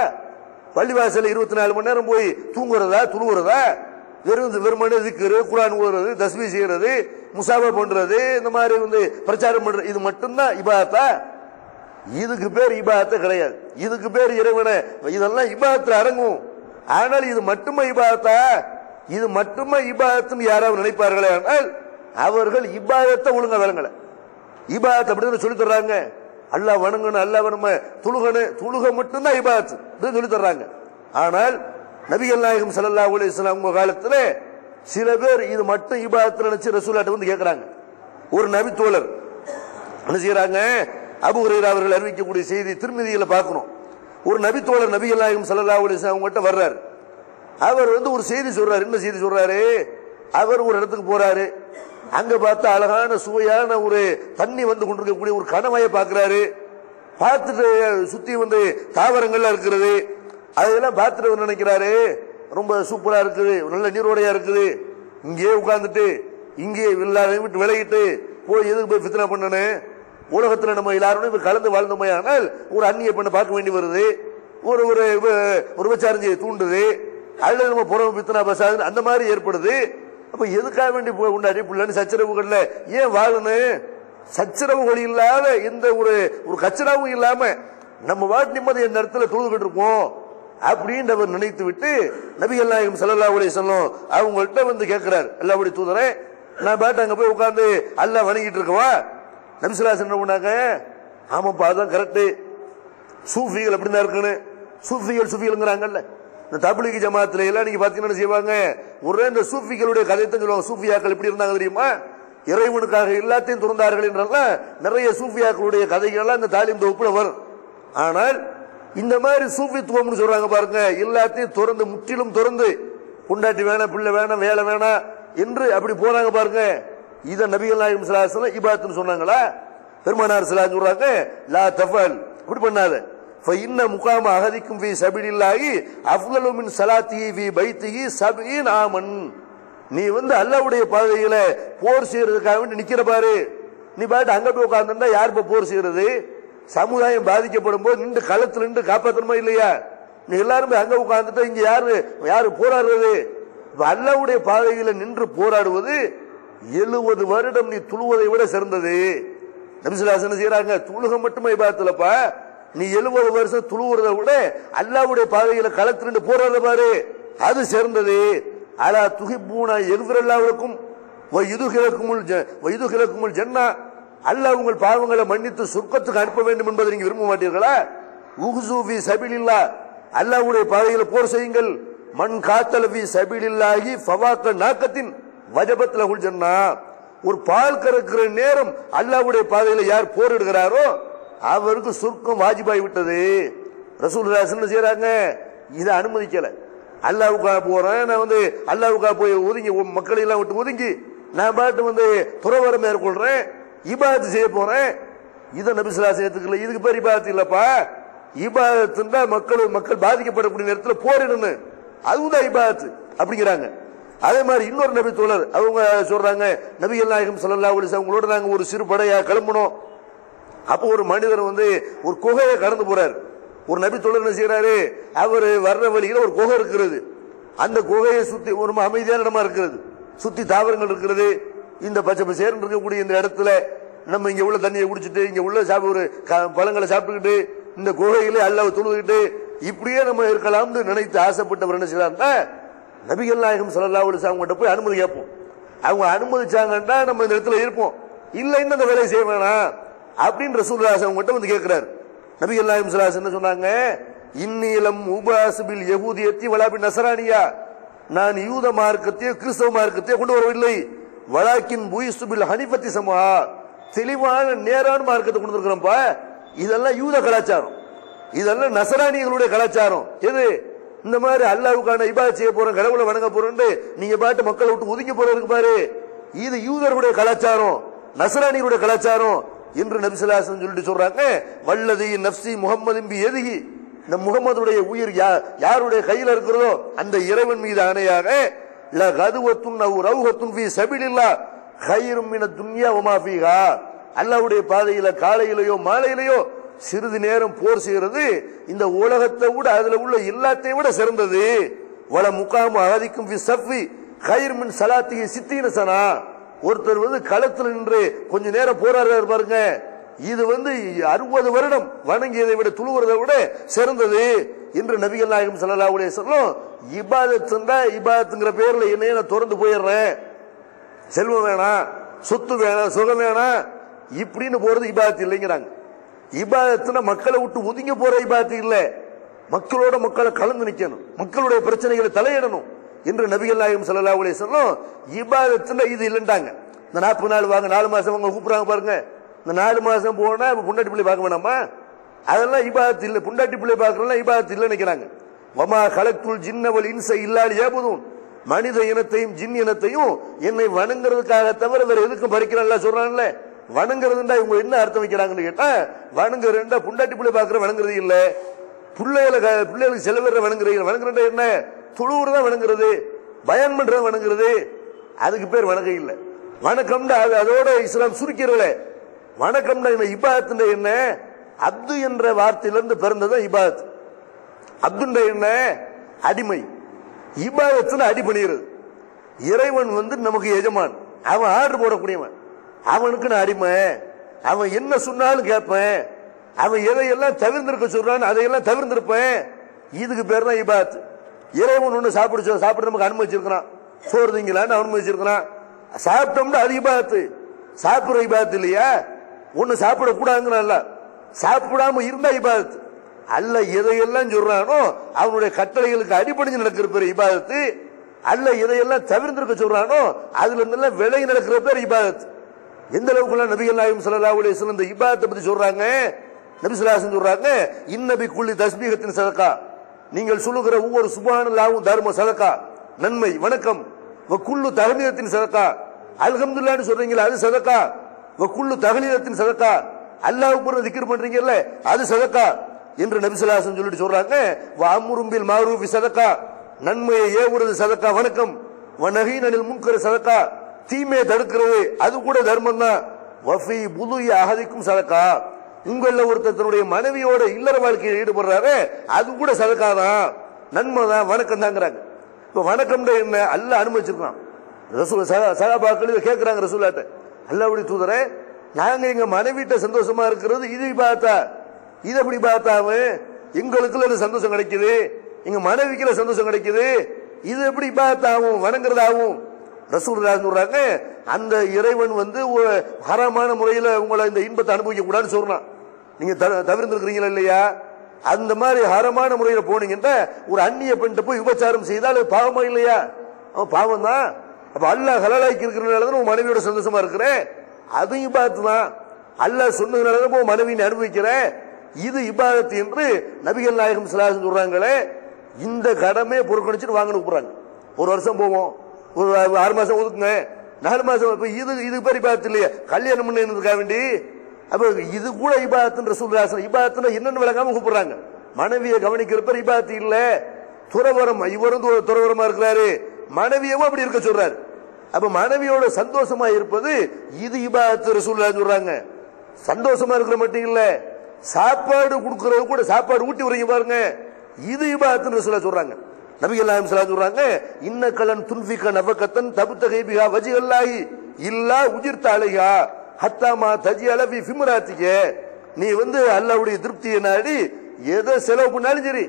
பள்ளிவாசல 24 மணி நேரம் போய் தூங்குறதா துழுவுறதா? வெறுமனே திக்ரு, குர்ஆன் ஓதுறது, தஸ்பீ செய்யறது, முசாபா பண்றது, இந்த மாதிரி பிரச்சாரம் பண்றது, இது மட்டும்தான் இபாதத்தா? இதுக்கு பேர் இபாதத்து கிடையாது. இதுக்கு பேர் இறைவனை, இதெல்லாம் இபாதத்துல அடங்கும். ஆனால் இது மட்டுமே இபாதத்தா? இது மட்டுமே இபாதத்துன்னு யாராவது நினைப்பார்களே ஆனால் அவர்கள் இபாதத்தை ஒழுங்கா விளங்கல. இபாதத் அப்படின்னு சொல்லி தர்றாங்க. அல்லாஹ் வணங்கணும், அல்லாஹ் நம்ம துழுக மட்டும்தான் இபாதத் சொல்லி தர்றாங்க. ஆனால் நபிகள் நாயகம் ஸல்லல்லாஹு அலைஹி வஸல்லம் உங்க காலத்துல சில பேர் இது மட்டும் இபாதத் நினைச்சு ரசூலுல்லாஹ்ட்ட கேட்கறாங்க. ஒரு நபி தோழர் என்ன செய்யறாங்க? அபூ ஹுரைரா அவர்கள் அறிவிக்கக்கூடிய செய்தி திருமிதியில பார்க்கணும். ஒரு நபி தோழர் நபிகள் நாயகம் ஸல்லல்லாஹு அலைஹி வஸல்லம் கிட்ட வர்றாரு. அவர் ஒரு செய்தி சொல்றாரு. என்ன செய்தி சொல்றாரு? அவர் ஒரு இடத்துக்கு போறாரு. அங்க பார்த்தா அழகான சுவையான ஒரு தண்ணி கொண்டிருக்கக்கூடிய ஒரு கணவாயை பார்க்கிறாரு. பார்த்துட்டு சுத்தி தாவரங்கள்லாம் இருக்கிறது. அதெல்லாம் பார்த்துட்டு நினைக்கிறாரு, ரொம்ப சூப்பரா இருக்குது, நல்ல நீரோடையா இருக்குது, இங்கே உட்கார்ந்துட்டு இங்கே விட்டு விலகிட்டு போய் எதுக்கு போய் ஃபித்னா பண்ணணும்? உலகத்துல நம்ம எல்லாரும் கலந்து வாழ்ந்தோமே, ஆனால் ஒரு அந்நிய பெண்ணை பார்க்க வேண்டி வருது, ஒரு ஒரு விபச்சாரம் செய்ய தூண்டுது, அல்லது நம்ம புறம் பித்தனா பசாது அந்த மாதிரி ஏற்படுது. அப்ப எதுக்காக வேண்டி உண்டாடி பிள்ளைன்னு சச்சரவுகள்ல ஏன் வாழணும்? சச்சரவுகள் இல்லாத எந்த ஒரு கச்சராவும் இல்லாம நம்ம வாட்டு நிம்மதி இந்த இடத்துல தொழுதுகிட்டு இருப்போம் அப்படின்னு அவர் நினைத்து விட்டு நபிகள் நாயகம் ஸல்லல்லாஹு அலைஹி வஸல்லம் அவங்கள்ட்ட கேட்கிறார், அல்லாஹ்வுடைய தூதரே, நான் பாட்டு அங்க போய் உட்கார்ந்து அல்லாஹ் வணங்கிட்டு இருக்கவா? நபி ஸல்லல்லாஹு அலைஹி வஸல்லம் என்ன பண்ணாங்க? ஆமாப்பா, அதான் கரெக்ட். சூஃபிகள் அப்படிதான் இருக்கணும். சூஃபிகள்ங்கிறாங்கல்ல, இந்த தப்லீக் ஜமாத்துல எல்லாம் நீங்க பாத்தீங்கன்னா செய்வாங்க, ஒரே இந்த சூஃபிகளுடைய கதைத்தான் சொல்லுவாங்க. சூஃபியாக்கள் எப்படி இருந்தாங்க தெரியுமா? இறைவனுக்காக எல்லாத்தையும் துறந்தார்கள் என்றெல்லாம் நிறைய சூஃபியாக்களுடைய கதைகள் எல்லாம் இந்த தாலீம் தொகுப்புல வரும். ஆனால் இந்த மாதிரி சூஃபித்துவம்னு சொல்றாங்க பாருங்க, எல்லாத்தையும் திறந்து, முற்றிலும் திறந்து, பொண்டாட்டி வேணாம், பிள்ளை வேணாம், வேலை வேணாம் என்று அப்படி போறாங்க பாருங்க. இத நபிகள் நாயகம் ஸல்லல்லாஹு அலைஹி வஸல்லம் இபாதத்துன்னு சொன்னாங்களா? பெருமானார் ஸல்லல்லாஹு அலைஹி வஸல்லம் சொல்றாங்க, லா தஃபல், இப்படி பண்ணாத. فإن مقام أحدكم في سبيل الله أفضل من صلاته في بيته 70 عاما. நீ அல்லாஹ்வுடைய பாதையில போர் செய்யறதுக்காக வேண்டி நிக்கிற பாரு, நீ பாட்டு அங்க போய் உட்கார்ந்தா யார் போர் செய்யறது? சமுதாயம் பாதிக்கப்படும் போது நின்று களத்துல நின்று காப்பாற்றணுமா இல்லையா? நீ எல்லாரும் அங்க உட்கார்ந்துட்டு இங்க யாரு போராடுறது? அல்லாஹ்வுடைய பாதையில நின்று போராடுவது 70 வருடம் நீ துழுவதை விட சிறந்தது. நபி ஸல்லல்லாஹு அலைஹி வஸல்லம் செய்யறாங்க, துழுக மட்டுமே இபாதத்துலப்பா, நீ 70 வருஷம் துழுவுறதை விட அல்லாஹ்வுடைய பாதையில களத்திலிருந்து போராடுற பாரு, அது சிறந்தது. அலா துஹிப்பூன யக்ஃபிரல்லாஹுக்கும் வயுதுகிலக்குமுல் ஜன்னா, அல்லாஹ் உங்கள் பாவங்களை மன்னித்து சொர்க்கத்துக்கு அனுப்ப வேண்டும் என்பதை நீங்க விரும்ப மாட்டீர்களா? உஹ்ஸு ஃபீ சபீலில்லாஹ், அல்லாஹ்வுடைய பாதையில போர் செய்யுங்கள். மன் காத்தல ஃபீ சபீலில்லாஹி ஃபவாக நாக்கத்தின் வஜபத் லஹுல் ஜன்னா, ஒரு பால் கறக்கிற நேரம் அல்லாஹ்வுடைய பாதையில யார் போரிடுகிறாரோ அவருக்கு சொர்க்கம் வாஜிபாய் விட்டது. ரசூலுல்லாஹி என்ன செய்யறாங்க, இதை அனுமதிக்கல. அல்லாஹ்வுக்காக போறேன் நான் அல்லாஹ்வுக்காக போய் ஒதுங்கி மக்களை எல்லாம் விட்டு ஒதுங்கி நான் பாட்டு துறவரம் மேற்கொள்றேன், இபாதத்து செய்ய போறேன். இதை நபி ஸல்லல்லாஹு அலைஹி வஸல்லம் இதுக்கு பேர் இபாதத்து இல்லப்பா. இபாதத்துன்னா மக்கள் பாதிக்கப்படக்கூடிய நேரத்தில் போரிடணும், அதுதான் இபாதத்து அப்படிங்கிறாங்க. அதே மாதிரி இன்னொரு நபி தோழர் அவங்க சொல்றாங்க, நபிகள் நாயகம் ஸல்லல்லாஹு அலைஹி வஸல்லம் உங்களோட நாங்க ஒரு சிறு படையா கிளம்பணும். அப்போ ஒரு மனிதர் ஒரு குகையை கடந்து போறாரு. ஒரு நபி தோழர் என்ன செய்யறாரு, அவர் வர்ற வழியில ஒரு குகை இருக்கிறது. அந்த குகையை சுத்தி ஒரு அமைதியான இடமா இருக்கிறது, சுத்தி தாவரங்கள் இருக்கிறது. இந்த பச்சை பசேர்னு இருக்கக்கூடிய இந்த இடத்துல நம்ம இங்க உள்ள தண்ணியை குடிச்சிட்டு இங்க உள்ள ஒரு பழங்களை சாப்பிட்டுக்கிட்டு இந்த குகையில அல்லாஹ்வை தொழுதுகிட்டு இப்படியே நம்ம இருக்கலாம்னு நினைத்து ஆசைப்பட்டவர் என்ன செய்யறாருன்னா, நபிகள் நாயகம் ஸல்லல்லாஹு அலைஹி வஸல்லம் கிட்ட போய் அனுமதி கேட்போம். அவங்க அனுமதிச்சாங்கன்னா நம்ம இந்த இடத்துல இருப்போம், இல்லைன்னு அந்த வேலையை செய்ய வேணாம் அப்படின்னு ரசூலுல்லாஹி ஸல்லல்லாஹு அலைஹி வஸல்லம் கேட்கிறாரு. நபிகள் நாயகம் ஸல்லல்லாஹு அலைஹி வஸல்லம் என்ன சொன்னாங்க, இன்னிலம் உபாசுபில் யஹூதியத்தி வலாபி நஸரானியா, நான் யூத மார்க்கத்தையோ கிறிஸ்தவ மார்க்கத்தையோ கொண்டு வரவில்லை, வலாக்கின் புயிசுபில் ஹனிஃபத்தி சமா, தெளிவான நேரான மார்க்கத்தை கொண்டு வந்திருக்கிறோம்ப்பா. இதெல்லாம் யூத கலாச்சாரம், இதெல்லாம் நசரானிகளுடைய கலாச்சாரம். எது இந்த மாதிரி அல்லாஹ்வுக்கான இபாதத் செய்ய போறோம், கடவுளை வணங்க போறோம், நீங்க பாட்டு மக்களை விட்டு ஒதுங்கி போறதுக்கு பாரு, இது யூதர்களுடைய கலாச்சாரம், நசரானிகளுடைய கலாச்சாரம் என்று நபி ஸல்லல்லாஹு அலைஹி வஸல்லம் சொல்லிட்டு சொல்றாங்க. வல்லதி நஃப்சி முஹம்மதின் பி யதிஹி, இந்த முகமதுடைய உயிர் யாருடைய கையில் இருக்கிறதோ அந்த இறைவன் மீது ஆணையாக, ல கதுவத்துன் அவ் ரௌஹத்துன் ஃபீ சபீலில்லாஹ் கைரும் மின துன்யா வமா ஃபீஹா, அல்லாஹ்வுடைய பாதையில காலையிலயோ மாலையிலயோ சிறிது நேரம் போர் செய்யறது இந்த உலகத்தை விட அதுல உள்ள எல்லாத்தையும் விட சிறந்தது. வல முகாமு அஹதிக்கும் ஃபி ஸஃபி கைர் மின் ஸலாத்திஹி 60 சனா, ஒருத்தர் களத்தில் நின்று கொஞ்ச நேரம் போராடுறாரு பாருங்க, இது 60 வருடம் வணங்கியதை விட துளுவதை விட சிறந்தது என்று நபிகள் நாயகம் ஸல்லல்லாஹு அலைஹி வஸல்லம். இபாதத்துங்கிற பேர்ல என்னைய நான் திறந்து போயிடுறேன், செல்வம் வேணாம், சொத்து வேணாம், சுகம் வேணாம் இப்படின்னு போறது இபாதத்து இல்லைங்கிறாங்க. இபாதத்துனா மக்களை விட்டு ஒதுங்கி போற இபாதத்து இல்ல, மக்களோட மக்களை கலந்து நிக்கணும், மக்களுடைய பிரச்சனைகளை தலையிடணும் என்று நபிகள் நாயகம் ஸல்லல்லாஹு அலைஹி வஸல்லம் இபாதத்துனா இது இல்லைன்றாங்க. இந்த 40 நாள் வாங்க 4 மாசம் அவங்க கூப்பிடுறாங்க பாருங்க, இந்த 4 மாசம் போனா புண்டாட்டி பிள்ளை பார்க்க வேணாமா, அதெல்லாம் இபாதத்து இல்லை, புண்டாட்டி பிள்ளை பார்க்கறதெல்லாம் இபாதத்து இல்லைன்னு நினைக்கிறாங்க. வமா கலத்துல் ஜின்ன வல் இன்ஸ இல்லா லியபுதுன், மனித இனத்தையும் ஜின் இனத்தையும் என்னை வணங்குறதுக்காக தவிர வேற எதுக்கும் பறிக்கிறான்ல சொல்றான்ல. வணங்குறதுண்டா இவங்க என்ன அர்த்தம் வைக்கிறாங்கன்னு கேட்டா, வணங்குறா புண்டாட்டி பிள்ளை பார்க்கற வணங்குறது இல்ல, பிள்ளைகளுக்கு சில பேர் வணங்குறா என்ன, தொழுவுறதா வணங்குறது, பயான் பண்றத வணங்குறது, அதுக்கு பேர் வணக்கம் இல்ல. வணக்கம்னா அதோட இஸ்லாம் சுருக்கிறல. வணக்கம்னா என்ன, இபாதத்துனா என்ன, அப்து என்ற வார்த்தையிலிருந்து பிறந்ததான் இபாதத். அப்துன்ற என்ன, அடிமை. இபாதத்துனா அடிபணிகிறது. இறைவன் நமக்கு எஜமான், அவன் ஆர்டர் போடக்கூடியவன், அவனுக்கு நான் அடிமை, அவன் என்ன சொன்னாலும் கேட்பேன், அவன் எதையெல்லாம் தவிர்த்திருக்க சொல்றான் அதையெல்லாம் தவிர்த்திருப்பேன், இதுக்கு பேர் தான் இபாதத். இறைவன் ஒண்ணு சாப்பிட நமக்கு அனுமதிச்சிருக்கிறான், சோறு திங்கலான்னு அனுமதிச்சிருக்கிறான், சாப்பிட்டோம்னா அது இபாதத்து. சாப்பிடுற இபாதத்து இல்லையா, ஒண்ணு சாப்பிட கூடாதுங்கிறான்ல, சாப்பிடாம இருந்தா இபாதத்து. அல்ல எதையெல்லாம் சொல்றானோ அவனுடைய கட்டளைகளுக்கு அடிபணிஞ்சு நடக்கிற பேர் இபாதத்து. அல்ல எதையெல்லாம் தவிர்த்திருக்க சொல்றானோ அதுல இருந்தெல்லாம் விலகி நடக்கிற பேர் இபாதத். எந்த அளவுக்கு நபிகள் நாயகம் ஸல்லல்லாஹு அலைஹி வஸல்லம் இந்த இபாதத்தை பத்தி சொல்றாங்க. நபி ஸல்லல்லாஹு அலைஹி வஸல்லம் சொல்றாங்க, இன்னபி குல்லி தஸ்பீஹத்தின் சதகா, நீங்கள் சொல்லுகிற ஒவ்வொரு சுப்ஹானல்லாஹும் தர்ம சதகா, நன்மை வணக்கம். வ குல்லு தஹ்மீதத்தின் சதகா, அல்ஹம்துலில்லாஹ்னு சொல்றீங்களா அது சதகா. வ குல்லு தஹ்லீலத்தின் சதகா, அல்லாஹ்வுக்கு திக்ர் பண்றீங்கல்ல அது சதகா என்று நபி ஸல்லல்லாஹு அலைஹி வஸல்லம் சொல்லிட்டு சொல்றாங்க. வ அம்ருன் பில் மஅரூஃபி சதகா, நன்மையை ஏவுறது சதகா வணக்கம். வ நஹீன் அனில் முன்கர் சதகா, தீமையை தடுக்கிறது அது கூட தர்மம் தான். வஃபி புதுஇ அஹதிக்கும் சதகா, உங்கள ஒருத்தர் தன்னுடைய மனைவியோட இல்லற வாழ்க்கையில் ஈடுபடுறாரு அது கூட சதகா தான், நன்மை தான், வணக்கம் தாங்கிறாங்க. இப்ப வணக்கம் என்ன, அல்லாஹ் அனுமதிச்சிருக்கான். ரசூல் சஹாபாக்கள் இதை கேட்கிறாங்க ரசூலாட்ட, அல்லாஹ்வுடைய தூதரே நாங்க எங்க மனைவிட்ட சந்தோஷமா இருக்கிறது இது இபாதத்தா, இது எப்படி இபாதத்தாவும், எங்களுக்குள்ள சந்தோஷம் கிடைக்குது, எங்க மனைவிக்குள்ள சந்தோஷம் கிடைக்குது, இது எப்படி இபாதத்தாவும் வணங்குறதாவும். ரசூலுல்லாஹி சொல்றாங்க, அந்த இறைவன் ஹராமான முறையில் உங்களை இந்த இன்பத்தை அனுபவிக்க கூடாதுன்னு சொல்றான். நீங்க தவிர்த்திருக்கிறீங்களா இல்லையா, அந்த மாதிரி ஹராமான முறையில் போனீங்கன்னா ஒரு அந்நிய பெண்ணை போய் விபச்சாரம் செய்தால் பாவமா இல்லையா, பாவம் தான். அப்ப அல்லாஹ் ஹலாலாக்கி இருக்கிறதுனால தான் உன் மனைவியோட சந்தோஷமா இருக்கிறேன், அதுவும் இபாதத்து தான். அல்லாஹ் சொன்னதுனால மனைவியை அனுபவிக்கிற இது இபாதத் என்று நபிகள் நாயகம் ஸல்லல்லாஹு அலைஹி சொல்றாங்களே. இந்த கடமையை புறக்கணிச்சுட்டு வாங்கன்னு கூப்பிடுறாங்க. ஒரு வருஷம் போவோம், ஒரு 6 மாசம் ஒதுக்குங்க, 4 மாசம். இது பேர் இபாதத் இல்லையா? கல்யாணம் பண்ணதுக்காக வேண்டி அப்ப இது கூட இபாதத்துன்ற சொல்றாங்க. இபாதத்துனா என்னன்னு விளங்காம கூப்பிடுறாங்க. மனைவியை கவனிக்கிற பேர் இபாதத் இல்ல, துறவரம். இவரும் துறவரமா இருக்கிறாரு, மனைவியவும் அப்படி இருக்க சொல்றாரு. அப்ப மனைவியோட சந்தோஷமா இருப்பது இது இபாதத் ரசூலுல்லாஹ் சொல்றாங்க. சந்தோஷமா இருக்கிற மட்டும் இல்ல, சாப்பாடு கொடுக்கறது கூட, சாப்பாடு ஊட்டி வரீங்க பாருங்க, இது இபாதத் ரசூலுல்லாஹ் சொல்றாங்க. நபிகள் நாயகம் ஸல்லல்லாஹு அலைஹி சொல்றாங்க, இன்னக்கலன் துன்ஃபிக நஃபகத்தன் தப்தகி பிஹா வஜ்ஹல்லாஹி இல்லா உஜிர்த அலைஹா ஹத்தா மா தஜ்அல ஃபி ஃபிம்ராத்திக. நீ அல்லாஹ்வுடைய திருப்தியை நாடி எதை செலவு பண்ணாலும் சரி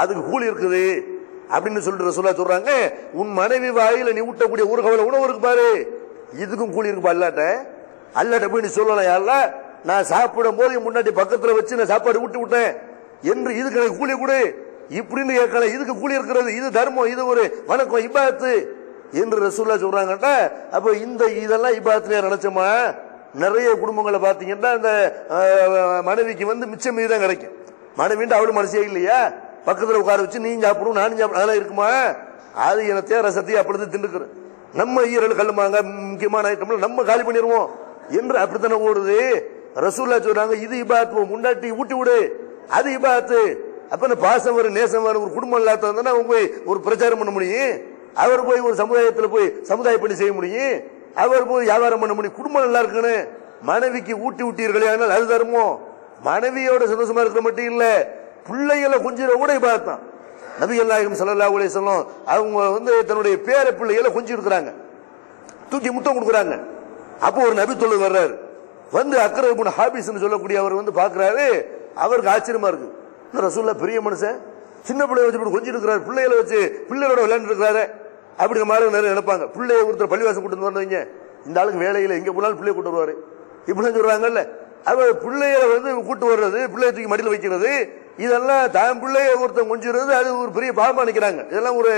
அதுக்கு கூலி இருக்குது அப்படின்னு சொல்லிட்டு ரசூலுல்லாஹ் சொல்றாங்க. உன் மனைவி வாயில நீ ஊட்டக்கூடிய ஒரு கவலை உணவு இருக்கு பாரு, இதுக்கும் கூலி இருக்கு. அல்லாட்ட போய் நீ சொல்லலாம், யா அல்லாஹ் நான் சாப்பிடும் போது முன்னாடி பக்கத்துல வச்சு நான் சாப்பாடு ஊட்டி விட்டேன் என்று இதுக்கு எனக்கு கூலி கொடு இப்படின்னு கேட்கல. இதுக்கு கூலி இருக்கிறது, இது தர்மம், இது ஒரு வணக்கம், இபாதத்து என்று ரசூலுல்லாஹ் சொல்றாங்கட்டா. அப்ப இதெல்லாம் இபாதத்துல நினைச்சோமா? நிறைய குடும்பங்களை பாத்தீங்கன்னா இந்த மனைவிக்கு மிச்சம் மீது தான் கிடைக்கும். மனைவிட்டு அவளு மனசே இல்லையா, பக்கத்துல உட்கார வச்சு நீ சாப்பிடும் நானும் சாப்பிடும் அதெல்லாம் இருக்குமா? அது எனக்கு ரசத்தை அப்படி திண்டுக்கிறேன். நம்ம ஈரல் கல்லுமாங்க முக்கியமான ஐட்டம் நம்ம காலி பண்ணிடுவோம் என்று அப்படித்தானே ஓடுது. ரசூலுல்லாஹ் சொல்றாங்க, இது இபாதத். முன்னாடி ஊட்டி விடு, அது இபாதத்து. அப்ப பாசம் வரும், நேசம் வரும். ஒரு குடும்பம் இல்லாத அவங்க போய் ஒரு பிரச்சாரம் பண்ண முடியும், அவர் போய் ஒரு சமுதாயத்தில் போய் சமுதாய பணி செய்ய முடியும், அவர் போய் வியாபாரம் பண்ண முடியும். குடும்பம் நல்லா இருக்குன்னு மனைவிக்கு ஊட்டி விட்டீர்களே, ஆனால் அது தருமோ? மனைவியோட சந்தோஷமா இருக்கிற மட்டும் இல்ல, பிள்ளைகளை கொஞ்சம் கூட இபாதத் தான். நபிகள் நாயகம் ஸல்லல்லாஹு அலைஹி வஸல்லம் அவங்க தன்னுடைய பேர பிள்ளைகளை கொஞ்சம் இருக்கிறாங்க, தூக்கி முத்தம் கொடுக்குறாங்க. அப்போ ஒரு நபி தொழு வர்றாரு, அக்ரா இப்னு ஹாபிஸ் சொல்லக்கூடிய அவர் பாக்குறாரு. அவருக்கு ஆச்சரியமா இருக்கு, ரசூலுல்லாஹ் பெரிய மனுஷன், சின்ன பிள்ளைய வச்சு கொஞ்சம் இருக்கிறாரு, பிள்ளைகளை வச்சு பிள்ளைகளோட விளையாண்டு இருக்கிறாரு அப்படிங்கிற மாதிரி நிறைய நினைப்பாங்க. பிள்ளைய ஒருத்தர் பள்ளிவாசம் கூட்டு வந்தவங்க, இந்த ஆளுக்கு வேலையில எங்க போனாலும் பிள்ளைய கூட்டு வருவாரு இப்படின்னு சொல்றாங்கல்ல. அவர் பிள்ளைகளை கூட்டு வர்றது, பிள்ளைய தூக்கி மடியில் வைக்கிறது, இதெல்லாம் தான் பிள்ளைய ஒருத்தன் கொஞ்சிறது அது ஒரு பெரிய பாவமா நினைக்கிறாங்க. இதெல்லாம் ஒரு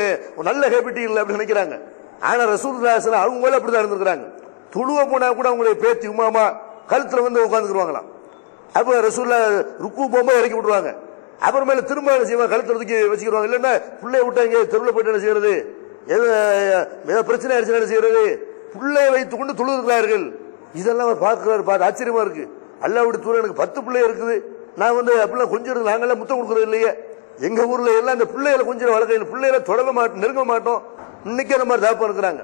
நல்ல ஹேபிட் இல்லை அப்படின்னு நினைக்கிறாங்க. ஆனா ரசூலுல்லாஹ் அவங்க அப்படிதான் இருந்திருக்கிறாங்க. துளுவ போனா கூட அவங்களுடைய பேத்தி உமாமா கழுத்துல உட்காந்துக்குருவாங்களாம். அப்ப ரசூலுல்லாஹ் ருக்கு போகும்போது இறக்கி விட்டுருவாங்க. அப்புறமேல திரும்ப செய்வாங்க, கழுத்துல தூக்கி வச்சுக்கிடுவாங்க. இல்லைன்னா பிள்ளைய விட்டாங்க தெருவில் போயிட்டு என்ன செய்யறது, ஏதோ பிரச்சனை ஆயிடுச்சு என்ன செய்யறது, பிள்ளைய வைத்துக் கொண்டு தொழுகிறார்கள். இதெல்லாம் அவர் பார்க்கிறாரு, பார்த்து ஆச்சரியமா இருக்கு. அல்லாஹ்வுடைய தூதர் எனக்கு 10 பிள்ளை இருக்குது, நான் அப்படிலாம் கொஞ்சம் நாங்கெல்லாம் முத்தம் கொடுக்கறது இல்லையே. எங்க ஊர்ல எல்லாம் இந்த பிள்ளைகளை கொஞ்சம் வளர்க்க, பிள்ளைகளை தொடர மாட்டோம், நெருங்க மாட்டோம். இன்னைக்கு அந்த மாதிரி தாப்பா இருக்கிறாங்க.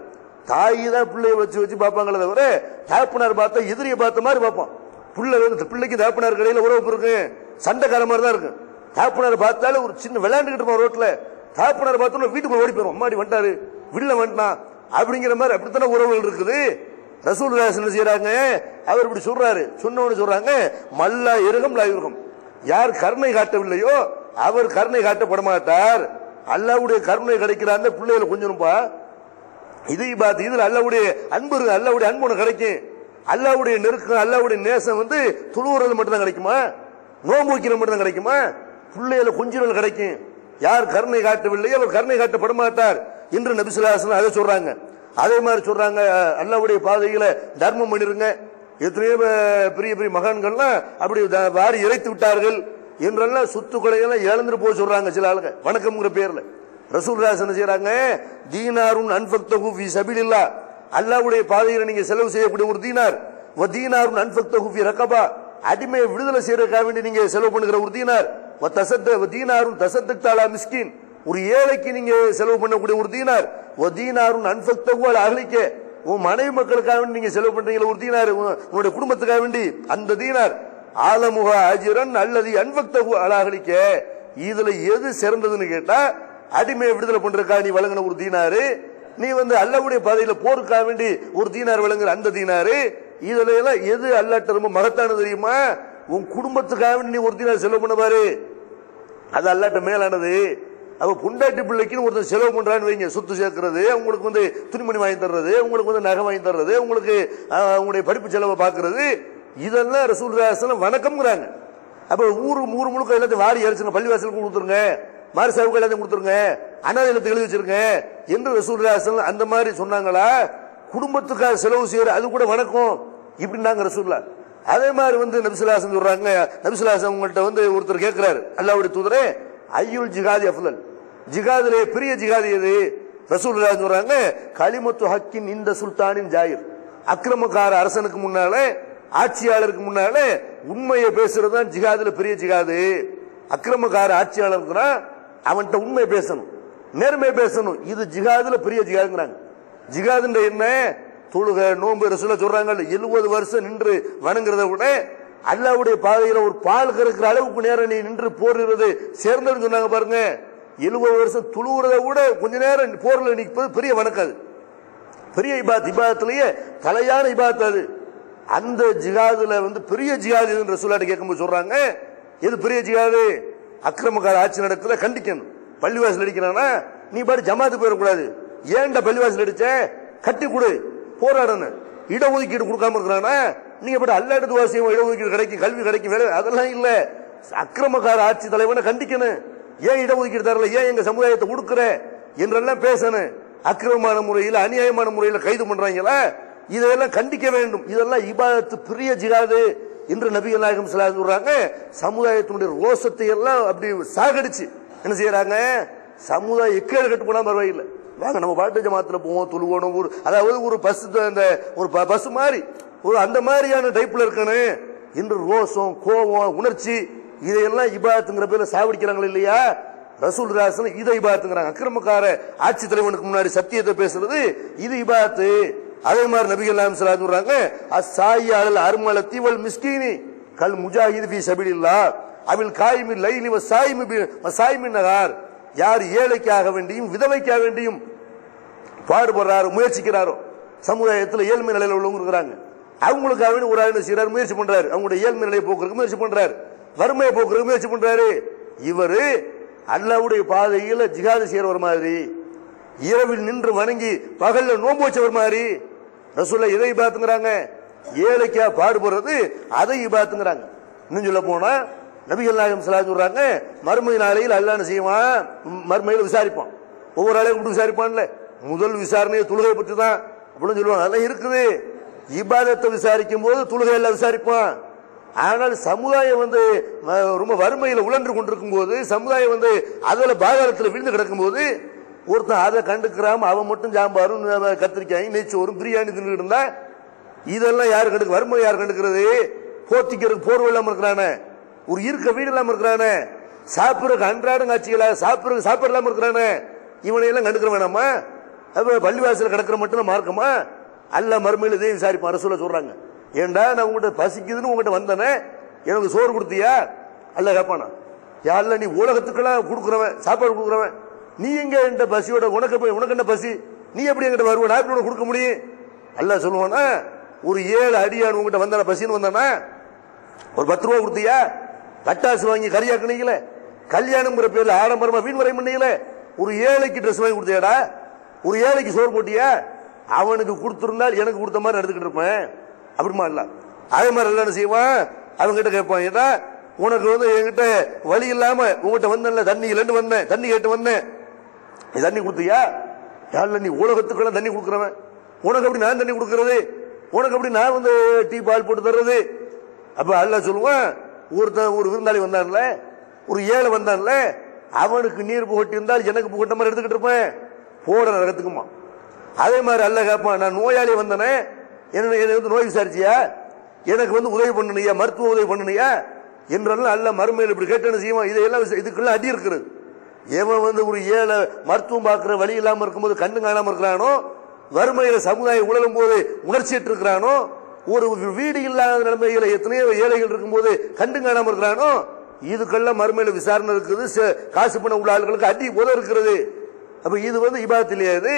தாய் தான் பிள்ளைய வச்சு வச்சு பார்ப்பாங்களே தவிர தாப்பனார் பார்த்தா எதிரியை பார்த்த மாதிரி பார்ப்பான். பிள்ளைக்கு தாப்பனார் கடையில் உறவு இருக்கு, சண்டைக்கார மாதிரி தான் இருக்கு. தாப்பனார் பார்த்தாலும் ஒரு சின்ன விளையாண்டுகிட்டு இருப்பான் ரோட்ல, தாப்பனார் பார்த்தோம்னா வீட்டுக்குள்ள ஓடி போயிடும், அம்மாடி வந்துட்டாரு வில்ல வந்துட்டான் அப்படிங்கிற மாதிரி அப்படித்தானே உறவுகள் இருக்குது. ரசூலுல்லாஹ் என்ன செய்யறாங்க, அவர் இப்படி சொல்றாரு, சொன்னவனு சொல்றாங்க, மல்லா இருகம் லா இருகம், யார் கருணை காட்டவில்லையோ அவர் கருணை காட்டப்பட மாட்டார். அல்லாஹ்வுடைய கருணை கிடைக்கிற அந்த பிள்ளைகளை கொஞ்சம்ப்பா, இது இபாதத். இதுல அல்லாஹ்வுடைய அன்பு இருக்கு, அல்லாஹ்வுடைய அன்பு உனக்கு கிடைக்கும். அல்லாஹ்வுடைய நெருக்கம், அல்லாஹ்வுடைய நேசம் தொழுவுறது மட்டும் தான் கிடைக்குமா? நோன்பு வைக்கிறது மட்டும் தான் கிடைக்குமா? பிள்ளைகளை கொஞ்சம் கிடைக்கும். யார் கருணை காட்டவில்லையோ அவர் கருணை காட்டப்பட மாட்டார் என்று நபி ஸல்லல்லாஹு அலைஹி வஸல்லம் அதை சொல்றாங்க. அதே மாதிரி சொல்றாங்க, அல்லாஹ்வுடைய பாதையில தர்மம் பண்ணிருங்க. எத்தனையோ பெரிய பெரிய மகான்கள்லாம் அப்படி வாரி இறைத்து விட்டார்கள் என்றெல்லாம் சொத்துக்களை எல்லாம் இழந்துட்டு போக சொல்றாங்க சில ஆளுங்க வணக்கம்ங்கிற பேர்ல. ரசூலுல்லாஹ் என்ன செய்யறாங்க, தீனாருன் அன்ஃபக்தஹு ஃபீ சபீலில்லாஹ், அல்லாஹ்வுடைய பாதையில நீங்க செலவு செய்யக்கூடிய ஒரு தீனார், வ தீனாருன் அன்ஃபக்தஹு ஃபீ ரகபா, அடிமையை விடுதலை செய்யறதுக்காக வேண்டி நீங்க செலவு பண்ணுகிற ஒரு தீனார், வ தீனாருன் தஸத்தக்த அலா மிஸ்கின், ஒரு ஏழைக்கு நீங்க செலவு பண்ணக்கூடிய ஒரு தீனார், வ தீனாருன் அன்ஃபக்தஹு அலா அஹ்லிக, உன் மனைவி மக்களுக்காக வேண்டி நீங்க செலவு பண்றீங்களா ஒரு தீனார், உன்னுடைய குடும்பத்துக்காக வேண்டி அந்த தீனார், ஆலமுஹா அஜ்ரன் அல்லதி அன்ஃபக்தஹு அலா அஹ்லிக, இதுல எது சிறந்ததுன்னு கேட்டா அடிமையை விடுதலை பண்றதுக்காக நீ வழங்கின ஒரு தீனாரு, நீ அல்லாஹ்வுடைய பாதையில போருக்காக வேண்டி ஒரு தீனார் வழங்குற அந்த தீனாரு, இதுல எல்லாம் எது அல்லாஹ்ட்ட ரொம்ப மகத்தானது தெரியுமா? உன் குடும்பத்துக்காக வேண்டி நீ ஒரு தீனார் செலவு பண்ண பாரு, அது அல்லாஹ்ட்ட மேலானது. அவ பொண்டாட்டி பிள்ளைக்குன்னு ஒருத்தர் செலவு பண்றான்னு வைங்க, சொத்து சேர்க்கிறது, உங்களுக்கு துணிமணி வாங்கி தர்றது, உங்களுக்கு நகை வாங்கி தர்றது, உங்களுக்கு உங்களுடைய படிப்பு செலவை பாக்குறது, இதெல்லாம் ரசூலுல்லாஹி ஸல்லல்லாஹு அலைஹி வஸல்லம் வணக்கம்ங்கறாங்க. அப்ப ஊர் முழுக்க எல்லாத்தையும் வாரி அரிச்சுங்க, பள்ளிவாசலுக்கு கொடுத்துருங்க, மாரி சாவுக்கு எல்லாத்தையும் கொடுத்துருங்க, அனாதை இல்லத்துக்கு எழுதி வச்சிருங்க என்று ரசூலுல்லாஹி ஸல்லல்லாஹு அலைஹி வஸல்லம் அந்த மாதிரி சொன்னாங்களா? குடும்பத்துக்காக செலவு செய்யற அது கூட வணக்கம் இப்படின்னாங்க ரசூலுல்லாஹ். அதே மாதிரி நபிசுல்லாசம் சொல்றாங்க, நபிசுல்லாசம் உங்கள்கிட்ட ஒருத்தர் கேட்கிறாரு, அல்லாஹ்வுடைய தூதரே ஐயுல் ஜிகாதி அஃதல், ஜிகாதிலே பெரிய ஜிகாதி எது? ரசூலுல்லாஹ் சொல்றாங்க, கலிமத்து ஹக்கின் இந்த சுல்தானின் ஜாயிர், அக்கிரமக்கார அரசனுக்கு முன்னாலே, ஆட்சியாளருக்கு முன்னாலே உண்மையை பேசுறது தான் ஜிகாதுல பெரிய ஜிகாது. அக்கிரமக்கார ஆட்சியாளருக்குனா அவன்கிட்ட உண்மை பேசணும், நேர்மை பேசணும், இது ஜிகாதுல பெரிய ஜிகாதுங்கிறாங்க. ஜிகாதுன்ற என்ன? தொழுக, நோன்பு. ரசூலுல்லாஹ் சொல்றாங்க 70 வருஷம் நின்று வணங்குறத விட அல்லாஹ்வுடைய பாதையில ஒரு பால் கறக்கிற அளவுக்கு நேரம் நீ நின்று போடுறது சேர்ந்தன்னு சொன்னாங்க பாருங்க. 70 வருஷம் துளுவுறத விட கொஞ்ச நேரம் போர்ல நிற்பது பெரிய வணக்காது, பெரிய இபாத், இபாதத்திலேயே தலையான இபாத் அது. அந்த ஜிகாதுல பெரிய ஜிகாது ரசூலுல்லாஹ் கேட்கும்போது சொல்றாங்க, எது பெரிய ஜிகாது? அக்கிரமக்கார ஆட்சி நடக்குத கண்டிக்கணும். பள்ளிவாசல் அடிக்கிறானா நீ பாட்டு ஜமாத்து போயிடக்கூடாது. ஏன்டா பள்ளிவாசல் அடிச்ச? கட்டி கொடு, போராடணும். இடஒதுக்கீடு கொடுக்காம இருக்கிறானா நீங்க பாட்டு அல்லாட்டு வாசியம், இடஒதுக்கீடு கிடைக்கும், கல்வி கிடைக்கும், வேலை, அதெல்லாம் இல்ல. அக்கிரமக்கார ஆட்சி தலைவனை கண்டிக்கணும். ஏன் இடஒதுக்கீடு தரல, ஏன் எங்க சமுதாயத்தை கொடுக்குற என்றெல்லாம் பேசணும். அக்கிரமமான முறையில், அநியாயமான முறையில் கைது பண்றாங்களா, இதெல்லாம் கண்டிக்க வேண்டும். இதெல்லாம் இபாதத்து பெரிய ஜிகாது என்று நபிகள் நாயகம் ஸல்லல்லாஹு அலைஹி வஸல்லம் சொல்றாங்க. சமுதாயத்தினுடைய ரோசத்தை எல்லாம் அப்படி சாகடிச்சு என்ன செய்யறாங்க? சமுதாயம் எக்கேடு கட்டு போனா பரவாயில்லை, வாங்க நம்ம பாட்டு ஜமாத்துல போவோம், துளுவோம். அதாவது ஒரு பஸ், அந்த ஒரு பஸ் மாதிரி ஒரு அந்த மாதிரியான டைப்ல இருக்கணும் என்று ரோசம், கோபம், உணர்ச்சி இதையெல்லாம் இபாதத்துங்கிற பேர்ல சாவடிக்கிறாங்க இல்லையா? ரசூலுல்லாஹ் இதை இபாதத்துங்கிறாங்க. அக்கிரமக்கார ஆட்சி தலைவனுக்கு முன்னாடி சத்தியத்தை பேசுறது இது இபாதத்து. அதே மாதிரி நபிகள் நாயகம் ஸல்லல்லாஹு அலைஹி வஸல்லம் சொல்றாங்க, அஸ்ஸாயி அலல் அர்மலத்தி வல் மிஸ்கீனி கல் முஜாஹித் ஃபீ சபீலில்லாஹ் அவில் காயிமி லைலி வஸாயிமி நஹார். யார் ஏழைக்காக வேண்டியும் விதவைக்காக வேண்டியும் பாடுபடுறாரோ, முயற்சிக்கிறாரோ, சமுதாயத்தில் ஏழ்மை நிலையில் உள்ளவங்க இருக்கிறாங்க, அவங்களுக்காக வேண்டி ஒரு ஆள் செய்யறாரு, முயற்சி பண்றாரு, அவங்களுடைய ஏழ்மை நிலையை போக்குறதுக்கு முயற்சி பண்றாரு, வறுமையை போக்குறதுக்கு முயற்சி பண்றாரு. இவரு அல்லாஹ்வுடைய பாதையில ஜிஹாது செய்யறவர் மாதிரி, இரவில் நின்று வணங்கி பகல்ல நோன்பு வச்சவர் மாதிரி. ரசூலுல்லாஹ் எதை இபாதத்துங்கறாங்க? ஏழைக்கா பாடுபடுறது அதை இபாதத்துங்கறாங்க. இன்னும் சொல்ல போனா நபிகள் நாயகம் ஸல்லல்லாஹு அலைஹி வஸல்லம் சொல்றாங்க, மறுமை நாளையில் அல்லாஹ் என்ன செய்வான்? மறுமையில விசாரிப்பான். ஒவ்வொரு ஆளையும் கூப்பிட்டு விசாரிப்பான்ல, முதல் விசாரணையை தொழுகை பற்றி தான் அப்படின்னு சொல்லுவாங்க. அதெல்லாம் இருக்குது. இபாதத்தை விசாரிக்கும் போது தொழுகை எல்லாம் விசாரிப்பான். ஆனால் சமுதாயம் ரொம்ப வறுமையில உழன்று கொண்டிருக்கும் போது, சமுதாயம் அதுல பாதாளத்தில் விழுந்து கிடக்கும் போது, ஒருத்தன் அதை கண்டுக்கிறாம அவன் மட்டும் சாம்பாரும் கத்திரிக்காயும் நெய்ச்சோறும் பிரியாணி தின்னு இருந்தா இதெல்லாம் யாரு கண்டுக்க? வறுமை யாரு கண்டுக்கிறது? போத்திக்கிறதுக்கு போர்வை இல்லாம இருக்கிறானே, ஒரு இருக்க வீடு இல்லாம இருக்கிறானே, சாப்பிடுறதுக்கு அன்றாடம் காட்சிகளா சாப்பிடுறதுக்கு சாப்பாடு இல்லாம இருக்கிறானே, இவனையெல்லாம் கண்டுக்கிற வேணாமா? பள்ளிவாசல் கிடக்கிற மட்டும் மார்க்கமா? அல்ல மறுமையில் இதையும் விசாரிப்பான். ரசூலுல்லாஹ் சொல்றாங்க, ஏண்டா நான் உங்கள்கிட்ட பசிக்குதுன்னு உங்ககிட்ட வந்தனே, எனக்கு சோறு கொடுத்தியா? அல்ல கேட்பானா, யாருல நீ உலகத்துக்கெல்லாம் கொடுக்குறவன், சாப்பாடு கொடுக்குறவன், நீ எங்க என்கிட்ட பசியோட உனக்கு என்ன பசி? நீ எப்படி என்கிட்ட வருவ? நான் எப்படி கொடுக்க முடியும்? அல்ல சொல்லுவானா, ஒரு 7 அடியான் உங்ககிட்ட வந்தான, பசின்னு வந்தானா, ஒரு 10 ரூபா கொடுத்தியா? பட்டாசு வாங்கி கரியாக்குனீங்களே, கல்யாணம்ங்கிற பேர்ல ஆடம்பரமா வீண் வரை பண்ணீங்களே, ஒரு ஏழைக்கு ட்ரெஸ் வாங்கி கொடுத்தியாடா? ஒரு ஏழைக்கு சோறு போட்டியா? அவனுக்கு கொடுத்திருந்தால் எனக்கு கொடுத்த மாதிரி நடந்துக்கிட்டு இருப்பேன், அப்படிமா? இல்ல அதே மாதிரி எல்லாம் என்ன செய்வான்? அவங்க கிட்ட கேட்பான், ஏன்னா உனக்கு என்கிட்ட வழி இல்லாம உங்ககிட்ட வந்தேன்ல, தண்ணி இல்லைன்னு வந்தேன், தண்ணி கேட்டு வந்தேன், நீ தண்ணி கொடுத்தியா? யாருல நீ உலகத்துக்கெல்லாம் தண்ணி கொடுக்குறவன், உனக்கு அப்படி நான் தண்ணி கொடுக்கறது? உனக்கு அப்படி நான் டீ பால் போட்டு தர்றது? அப்ப அல்லாஹ் சொல்லுவான், ஒருத்தன் ஒரு விருந்தாளி வந்தான்ல, ஒரு ஏழை வந்தான்ல, அவனுக்கு நீர் புகட்டி இருந்தால் எனக்கு புகட்ட மாதிரி எடுத்துக்கிட்டு இருப்பேன், போட நரகத்துக்குமா. அதே மாதிரி அல்லாஹ் கேட்பான், நான் நோயாளி வந்தனே, என்ன நோய் விசாரிச்சியா? எனக்கு உதவி பண்ணனியா? மருத்துவ உதவி பண்ணனியா? என்றெல்லாம் அல்லாஹ் மறுமையில் இப்படி கேட்டேன்னு செய்வான். இதெல்லாம் இதுக்குள்ள அடி இருக்கிறது. எவன் ஒரு ஏழை மருத்துவம் பார்க்கிற வழி இல்லாம இருக்கும்போது கண்ணு காணாம இருக்கிறானோ, வறுமையில சமுதாயம் உழலும் போது உணர்ச்சிட்டு இருக்கிறானோ, ஒரு வீடு இல்லாத நிலைமையில எத்தனையோ ஏழைகள் இருக்கும்போது கண்டு காணாம இருக்கிறானோ, இதுக்கெல்லாம் மறுமையில விசாரணை இருக்குது. காசு பண்ண உள்ள ஆளுகளுக்கு அடி போல இருக்கிறது. அப்ப இது இபாதத் இல்லையா? இது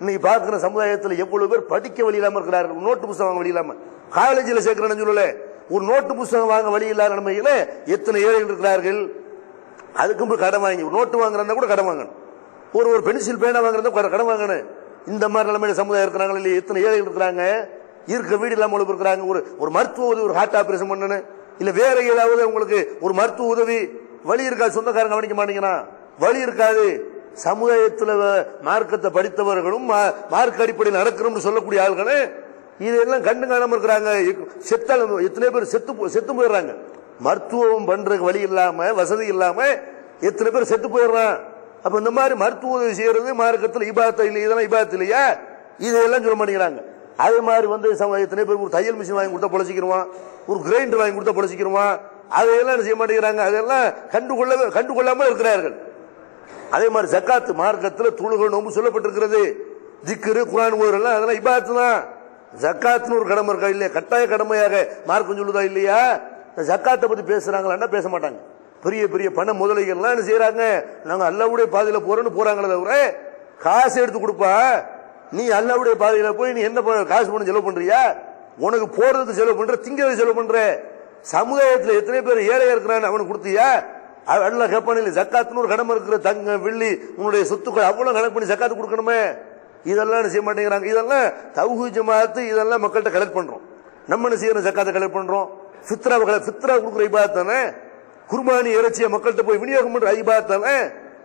இன்னைக்கு பார்க்கிற சமுதாயத்தில் எவ்வளவு பேர் படிக்க வழி இல்லாம இருக்கிறார்கள், நோட்டு புத்தகம் வாங்க வழி இல்லாம. காலேஜில் சேர்க்கிறேன்னு சொல்லல, ஒரு நோட்டு புத்தகம் வாங்க வழி இல்லாத நிலைமையில எத்தனை ஏழைகள் இருக்கிறார்கள். அதுக்கும் கடன் வாங்கி நோட்டு வாங்குறதா கூட கடன் வாங்கணும், ஒரு பென்சில் பேனா வாங்குறதா கடன் வாங்கணும். இந்த மாதிரி நிலைமையில சமுதாயம் இருக்கிறாங்க இல்லையா? எத்தனை ஏழைகள் இருக்கிறாங்க, இருக்க வீடு இல்லாம இருக்கிறாங்க. ஒரு மருத்துவ உதவி, ஒரு ஹார்ட் ஆபரேஷன் பண்ணணும், இல்ல வேற ஏதாவது உங்களுக்கு ஒரு மருத்துவ உதவி வழி இருக்காது, சொந்தக்காரங்க கவனிக்க மாட்டீங்கன்னா வழி இருக்காது. சமுதாயத்தில் மார்க்கத்தை படித்தவர்களும் மார்க்க அடிப்படையில் நடக்கிறோம் சொல்லக்கூடிய ஆள்களே இதெல்லாம் கண்டு காணாம இருக்கிறாங்க. செத்தால் எத்தனை பேர் செத்து போயிடுறாங்க. மருத்துவம் பண்றதுக்கு வழி இல்லாம, வசதி இல்லாம எத்தனை பேர் செத்து போயிடுறான். அப்ப இந்த மாதிரி மருத்துவ உதவி செய்யறது மார்க்கத்தில் இபாதத் இல்லையா? இதெல்லாம் இபாதத் இல்லையா? இதெல்லாம் சொல்ல மாட்டேங்கிறாங்க. அதே மாதிரி எத்தனை பேர் ஒரு தையல் மிஷின் வாங்கி கொடுத்தா பொழைச்சிக்கிறோம், ஒரு கிரைண்டர் வாங்கி கொடுத்தா பொழைச்சிக்கிறோம். அதையெல்லாம் செய்ய மாட்டேங்கிறாங்க. அதெல்லாம் கண்டுகொள்ளாமல் இருக்கிறார்கள். அதே மாதிரி ஜக்காத்து மார்க்கத்தில் தொழுகை, நோன்பு சொல்லப்பட்டிருக்கிறது. திக்ரு, குர்ஆன் ஓதுறதெல்லாம் அதெல்லாம் இபாதத் தான். ஜக்காத்னு ஒரு கடமை இருக்கா இல்லையா? கட்டாய கடமையாக மார்க்கம் சொல்லுதா இல்லையா? ஜக்காத்தை பத்தி பேசுறாங்களா? பேச மாட்டாங்க. பெரிய பெரிய பண முதலைகள்லாம் என்ன செய்யறாங்க? நாங்க அல்லாஹ்வுடைய பாதையில போறோம்னு போறாங்களே தவிர காசு எடுத்து கொடுப்பா, நீ அல்லாஹ்வுடைய பாதையில போய் நீ என்ன காசு பண்ண செலவு பண்றியா? உனக்கு போறதுக்கு செலவு பண்ற, திங்கிறதுக்கு செலவு பண்ற. சமுதாயத்தில் எத்தனை பேர் ஏழையா இருக்கிறான்னு அவனுக்கு கொடுத்தியா? அல்லாஹ் கேட்பான் இல்லை? ஜக்காத்துன்னு ஒரு கடமை இருக்கிற, தங்க வெள்ளி உன்னுடைய சொத்துக்கள் அவ்வளவு கணக்கு பண்ணி ஜக்காத்து கொடுக்கணுமே. இதெல்லாம் செய்ய மாட்டேங்கிறாங்க. இதெல்லாம் தௌஹீத் ஜமாஅத் இதெல்லாம் மக்கள்கிட்ட கலெக்ட் பண்றோம். நம்ம என்ன செய்யறோம்? ஜக்காத்தை கலெக்ட் பண்றோம். ஃபித்ரா கொடுக்குற இபாதத் தானே. குர்பானி இறைச்சியை மக்கள்கிட்ட போய் விநியோகம் பண்ற இபாதத் தானே.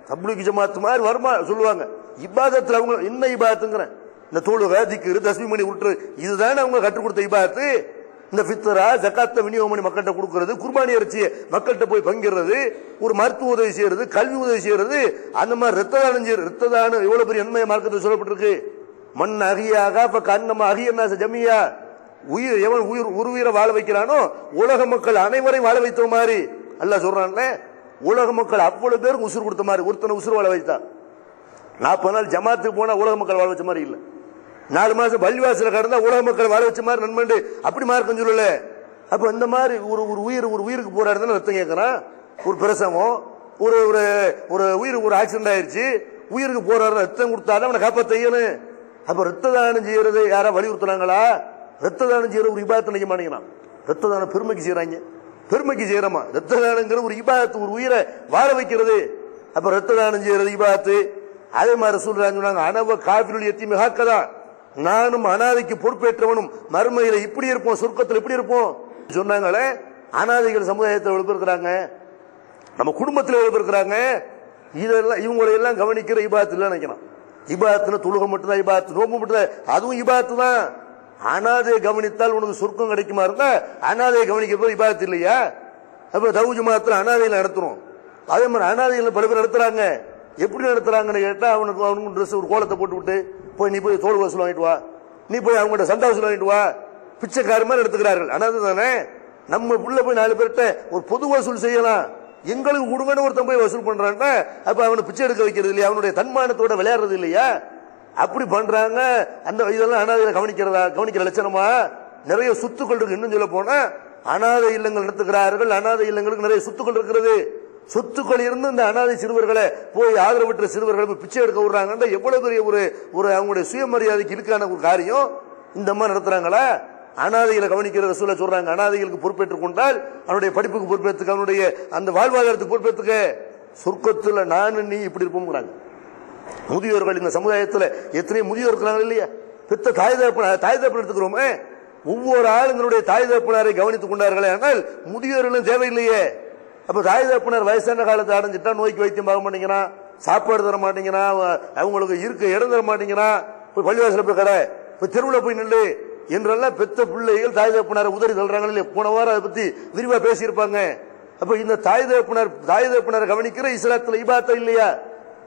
தப்லீக் ஜமாஅத் மாதிரி வருமா சொல்லுவாங்க. இபாதத்துல அவங்க என்ன இபாதத்துங்கிற இந்த தொழுகை, திக்ரு, தஸ்பீஹ் பண்ணி விட்டுரு, இதுதானே அவங்க கற்றுக் கொடுத்த இபாதத்து. இந்த ஃபித்ரா ஜக்காத்தை விநியோகம் பண்ணி மக்கள்கிட்ட கொடுக்கிறது, குர்பானி இறைச்சியை மக்கள்கிட்ட போய் பங்கிறது, ஒரு மருத்துவ உதவி செய்யறது, கல்வி உதவி செய்யறது, அந்த மாதிரி ரத்த தானம் எவ்வளவு பெரிய நன்மை மார்க்கத்தில் சொல்லப்பட்டிருக்கு. மண் அகியாக கண்ணம் அகியன்னா ஜமியா, உயிர் எவன் ஒரு உயிரை வாழ வைக்கிறானோ உலக மக்கள் அனைவரையும் வாழ வைத்த மாதிரி அல்லாஹ் சொல்றான்ல. உலக மக்கள் அவ்வளவு பேருக்கு உசுர் கொடுத்த மாதிரி ஒருத்தனை உசுர் வாழ வைத்தா. 40 நாள் ஜமாத்துக்கு போனா உலக மக்கள் வாழ வச்ச மாதிரி இல்ல. 4 மாசம் பள்ளிவாசல கடந்தா உலக மக்கள் வாழ வச்ச மாதிரி நன்மண்டு அப்படி மார்க்கம் சொல்லல. அப்ப இந்த மாதிரி ஒரு உயிருக்கு போராடுறது ரத்தம் கேட்கறான். ஒரு பிரசவம், ஒரு உயிருக்கு ஒரு ஆக்சிடென்ட் ஆயிடுச்சு, உயிருக்கு போராடுற ரத்தம் கொடுத்தாலும் அவனை காப்பாற்றணும். அப்ப ரத்த தானம் செய்யறது யாரா வலியுறுத்துறாங்களா? ரத்த தானம் செய்யற ஒரு இபாதத்தை நினைக்க மாட்டேங்கிறான். ரத்த தானம் பெருமைக்கு செய்யறாங்க. பெருமைக்கு செய்யறமா? ரத்த தானங்கிற ஒரு இபாதத்து, ஒரு உயிரை வாழ வைக்கிறது. அப்ப ரத்த தானம் செய்யறது இபாதத்து. அதே மாதிரி சொல்றாங்க, அனவ காஃபிருல் யத்தீம் ஹக்கதா, நானும் அனாதைக்கு பொறுப்பேற்றவனும் மறுமையில இப்படி இருப்போம், சொர்க்கத்தில் இப்படி இருப்போம் சொன்னாங்களே. அனாதைகள் சமுதாயத்தில் எவ்வளவு பேர் இருக்கிறாங்க, நம்ம குடும்பத்தில் எவ்வளவு பேர் இருக்கிறாங்க. இதெல்லாம் இவங்களை எல்லாம் கவனிக்கிற இபாதத்து இல்ல நினைக்கிறான். இபாதத்துல தொழுகை மட்டும்தான் இபாதத்து, நோம்பு மட்டும்தான், அதுவும் இபாதத்து தான். அனாதையை கவனித்தால் உனக்கு சொர்க்கம் கிடைக்குமா இருந்தா அனாதையை கவனிக்கிறது இபாதத்து இல்லையா? அப்ப தௌஹீத் ஜமாஅத்துல அனாதையில நடத்துறோம். அதே மாதிரி அனாதைகள் பல பேர் நடத்துறாங்க. எப்படி நடத்துறாங்கன்னு கேட்டா அவனுக்கு ட்ரெஸ் ஒரு கோலத்தை போட்டு விட்டு போய் நீ போய் தோல் வசூல் வாங்கிட்டு வா, நீ போய் அவங்கள்ட்ட சந்தா வசூல் வாங்கிட்டு வா, பிச்சைக்கார மாதிரி எடுத்துக்கிறார்கள். அனாதை தானே. நம்ம புள்ள போய் 4 பேர்கிட்ட ஒரு பொது வசூல் செய்யலாம், எங்களுக்கு கொடுங்கன்னு ஒருத்தன் போய் வசூல் பண்றான்னா அப்ப அவனை பிச்சை எடுக்க வைக்கிறது இல்லையா? அவனுடைய தன்மானத்தோட விளையாடுறது இல்லையா? அப்படி பண்றாங்க. அந்த இதெல்லாம் அனாதையில கவனிக்கிற லட்சணமா? நிறைய சொத்துக்கள் இருக்கு. இன்னும் சொல்ல போனா அனாதை இல்லங்கள் நடத்துகிறார்கள். அனாதை இல்லங்களுக்கு நிறைய சொத்துக்கள் இருக்கிறது. சொத்துக்கள் இருந்து இந்த அனாதை சிறுவர்களை போய் ஆதரவற்ற சிறுவர்களை போய் பிச்சை எடுக்க விடுறாங்க. எவ்வளவு பெரிய ஒரு அவங்களுடைய சுயமரியாதைக்கு இருக்கான ஒரு காரியம். இந்த மாதிரி நடத்துறாங்களா? அனாதைகளை கவனிக்கிற ரசூலை சொல்றாங்க, அனாதைகளுக்கு பொறுப்பேற்றுக் கொண்டால் அவனுடைய படிப்புக்கு பொறுப்பேற்றுக்க, அவனுடைய அந்த வாழ்வாதாரத்துக்கு பொறுப்பேற்றுக்க, சொர்க்கத்துல நானு நீ இப்படி இருப்போம்ங்கிறாங்க. முதியோர்கள் இந்த சமுதாயத்தில் எத்தனை முதியோர் இருக்கிறாங்க இல்லையா? பெத்த தாய் தகப்பன் எடுத்துக்கிறோமே. ஒவ்வொரு ஆளுங்களுடைய தாய் தகப்பனாரை கவனித்துக் கொண்டார்களே, ஆனால் முதியோர்களும் தேவையில்லையே. அப்ப தாய் தகப்பனார் வயசான காலத்தை அடைஞ்சிட்டா நோய்க்கு வைத்தியம் பார்க்க மாட்டேங்கிறான், சாப்பாடு தர மாட்டேங்கிறான், அவங்களுக்கு இருக்க இடம் தர மாட்டேங்கிறான், போய் பள்ளிவாசல போய் கடை, போய் தெருவில் போய் நில்லு என்றெல்லாம் பெத்த பிள்ளைகள் தாய் தகப்பனாரை உதறி தள்ளுறாங்க இல்லையா? போன வாரம் அதை பத்தி விரிவா பேசியிருப்பாங்க. அப்ப இந்த தாய் தகப்பனாரை கவனிக்கிற இஸ்லாத்துல இபாதத் இல்லையா?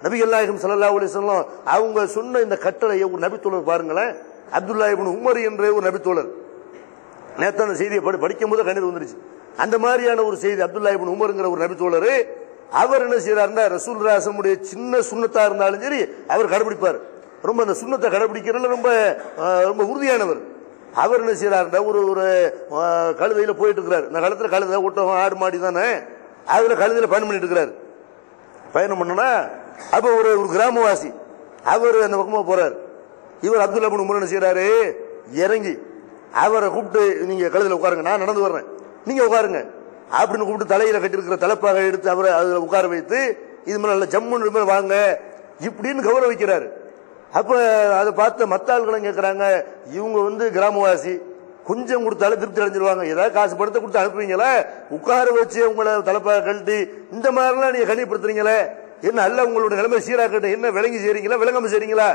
நபிகள் நாயகம் ஸல்லல்லாஹு அலைஹி வஸல்லம் அவங்க சொன்ன இந்த கட்டளையை ஒரு நபித்தோழர் பாருங்களேன். அப்துல்லா இப்னு உமர் என்ற ஒரு நபித்தோழர், நேத்தான செய்தியை படிக்கும் போது கண்ணீர் வந்துருச்சு. அந்த மாதிரியான ஒரு செய்தி. அப்துல்லா இப்னு உமர்ங்கிற ஒரு நபித்தோழர், அவர் என்ன செய்யறாருன்னா ரசூலுல்லாஹி ஸல்லல்லாஹு சின்ன சுன்னத்தா இருந்தாலும் சரி அவர் கடைபிடிப்பார். ரொம்ப அந்த சுன்னத்தை கடைபிடிக்கிறதுல ரொம்ப உறுதியானவர். அவர் என்ன செய்யறாருன்னா ஒரு கழுதையில போயிட்டு இருக்கிறார். இந்த காலத்துல கழுதை ஒட்டகம் ஆடு மாடி தானே, அதுல கழுதையில பயணம் பண்ணிட்டு இருக்கிறார். பயணம் பண்ணனா அப்ப ஒரு கிராமவாசி அவர் அந்த பக்கமா போறார். இவர் அப்துல்லா இப்னு உமர் என்ன செய்யறாரு, இறங்கி அவரை கூப்பிட்டு நீங்க கழுதையில உட்காருங்க, நான் நடந்து வர்றேன், நீங்க உட்காருங்க அப்படின்னு கூப்பிட்டு தலையில கட்டிருக்கிற தலைப்பாக எடுத்து அவரை அதுல உட்கார வைத்து இது மாதிரி நல்ல ஜம்முன்னு வாங்க இப்படின்னு கௌரவிக்கிறாரு. அப்ப அதை பார்த்த மத்த ஆள்களும் கேட்கறாங்க, இவங்க கிராமவாசி, கொஞ்சம் கொடுத்தாலும் திருப்தி அடைஞ்சிருவாங்க, ஏதாவது காசு படத்தை கொடுத்து அனுப்புவீங்களா, உட்கார வச்சு உங்களை தலைப்பாக கழட்டி இந்த மாதிரிலாம் நீங்க கண்ணியப்படுத்துறீங்களே, என்ன அல்ல உங்களுடைய நிலைமை சீராக்கட்டும், என்ன விளங்கி செய்றீங்களா விளங்காம செய்றீங்களா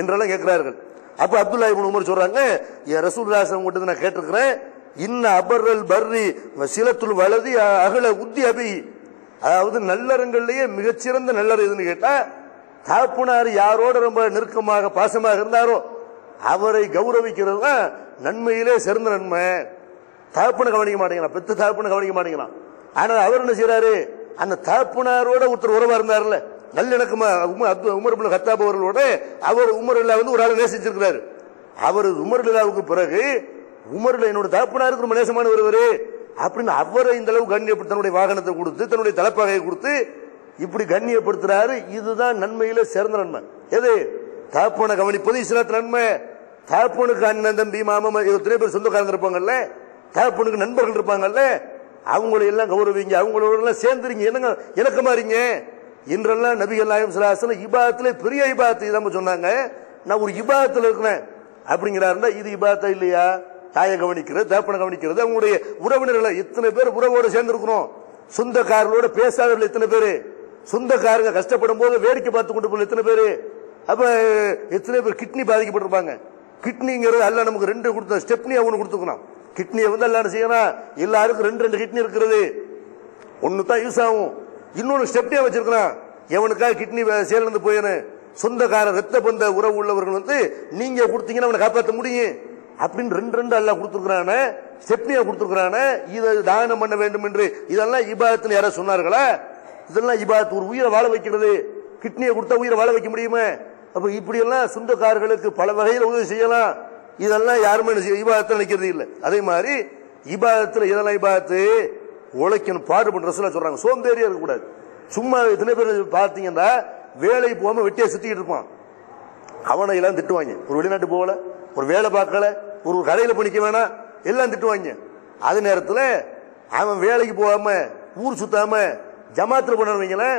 என்றெல்லாம் கேட்கிறார்கள். அப்ப அப்துல்லா இப்னு உமர் சொல்றாங்க, ரசூலுல்லாஹி ஸல்லல்லாஹு அலைஹி வஸல்லம் நான் கேட்டிருக்கிறேன், இன்ன அபர்ரல் பர்ரி சிலத்துல் வலதி அகல உத்தி அபி, அதாவது நல்லறங்கள்லயே மிகச்சிறந்த நல்லற எதுன்னு கேட்டா, தாப்புனார் யாரோட ரொம்ப நெருக்கமாக பாசமாக இருந்தாரோ அவரை கௌரவிக்கிறது தான் நன்மையிலே சிறந்த நன்மை. தாப்புனை கவனிக்க மாட்டேங்கிறான், பெத்து தாப்புனை கவனிக்க மாட்டேங்கிறான். ஆனா அவர் என்ன செய்யறாரு, அந்த தாப்புனாரோட ஒருத்தர் உறவா இருந்தார்ல, நல்லிணக்கமா உமர் இப்னு கத்தாப் அவர்களோட அவர் உமர்ல ஒரு ஆளை நேசிச்சிருக்கிறாரு. அவர் உமர்லாவுக்கு பிறகு உமர்ல என்னோட தாப்புனாருக்கு ரொம்ப நேசமான ஒருவர் அப்படின்னு அவரை இந்த அளவு கண்ணியப்படுத்த தன்னுடைய வாகனத்தை கொடுத்து தன்னுடைய தலைப்பாகையை கொடுத்து இப்படி கண்ணியப்படுத்துறாரு. இதுதான் நன்மையில சிறந்த நன்மை. எது? தாப்புனை கவனிப்பது இஸ்லாத்து நன்மை. தாப்புனுக்கு அண்ணன் தம்பி மாமா எத்தனை பேர் சொந்தக்காரங்க இருப்பாங்கல்ல, தாப்புனுக்கு நண்பர்கள் இருப்பாங்கல்ல, அவங்களை எல்லாம் கௌரவிங்க, அவங்களோட எல்லாம் சேர்ந்துருங்க, என்னங்க இணக்கமா இருங்க என்றெல்லாம் நபிகள் நாயகம் ஸல்லல்லாஹு அலைஹி வஸல்லம் இபாதத்திலே பெரிய இபாதத்து இதான் சொன்னாங்க. நான் ஒரு இபாதத்தில் இருக்கிறேன் அப்படிங்கிறாருன்னா இது இபாதத்தா இல்லையா? தாயை கவனிக்கிறது, தாப்பனை கவனிக்கிறது, அவங்களுடைய உறவினர்களை எத்தனை பேர் உறவோடு சேர்ந்திருக்கிறோம், சொந்தக்காரர்களோட பேசாதவர்கள் எத்தனை பேரு, சொந்தக்காரங்க கஷ்டப்படும் போது வேடிக்கை பார்த்து கொண்டு போய் எத்தனை பேரு, அப்ப எத்தனை பேர் கிட்னி பாதிக்கப்பட்டிருப்பாங்க. கிட்னிங்கிறது அல்ல நமக்கு ரெண்டு கொடுத்த ஸ்டெப்னி அவனு கொடுத்துக்கணும். கிட்னியை வந்து எல்லாம் செய்யணும், எல்லாருக்கும் ரெண்டு ரெண்டு கிட்னி இருக்கிறது, ஒன்னு தான் யூஸ் ஆகும், இன்னொன்னு ஸ்டெப்னியா வச்சிருக்கிறான். எவனுக்காக கிட்னி சேர்ந்து போயிடும், சொந்தக்கார ரத்த பந்த உறவு உள்ளவர்கள் வந்து நீங்க கொடுத்தீங்கன்னா அவனை காப்பாற்ற முடியும் அப்படின்னு ரெண்டு ரெண்டு அல்ல கொடுத்துருக்கான, ஸ்டெப்னியா கொடுத்துருக்கான. இதை தானம் பண்ண வேண்டும் என்று இதெல்லாம் இபாதத்தில் யாராவது சொன்னார்களா? இதெல்லாம் இபாதத். ஒரு உயிரை வாழ வைக்கிறது, கிட்னியை கொடுத்தா உயிரை வாழ வைக்க முடியுமா? அப்ப இப்படி எல்லாம் சொந்தக்காரர்களுக்கு பல வகையில் உதவி செய்யலாம். இதெல்லாம் யாருமே இபாதத்தில் நினைக்கிறது இல்லை. அதே மாதிரி இபாதத்தில் இதெல்லாம் இபாதத்து உழைக்கணும், பாடுபடுற ரசூலுல்லாஹ் சொல்றாங்க. சோம்பேறியா இருக்கக்கூடாது. சும்மா எத்தனை பேர் பார்த்தீங்கன்னா வேலை போகாம வெட்டியா சுத்திக்கிட்டு இருப்பான், அவனை எல்லாம் திட்டுவாங்க. ஒரு வெளிநாட்டு போகல, ஒரு வேலை பார்க்கல, ஒரு கடையில பணிக்க வேணாம், எல்லாம் திட்டுவாங்க. அதே நேரத்தில் அவன் வேலைக்கு போகாம ஊர் சுத்தாம ஜமாத்துல பண்ணுவீங்களேன்,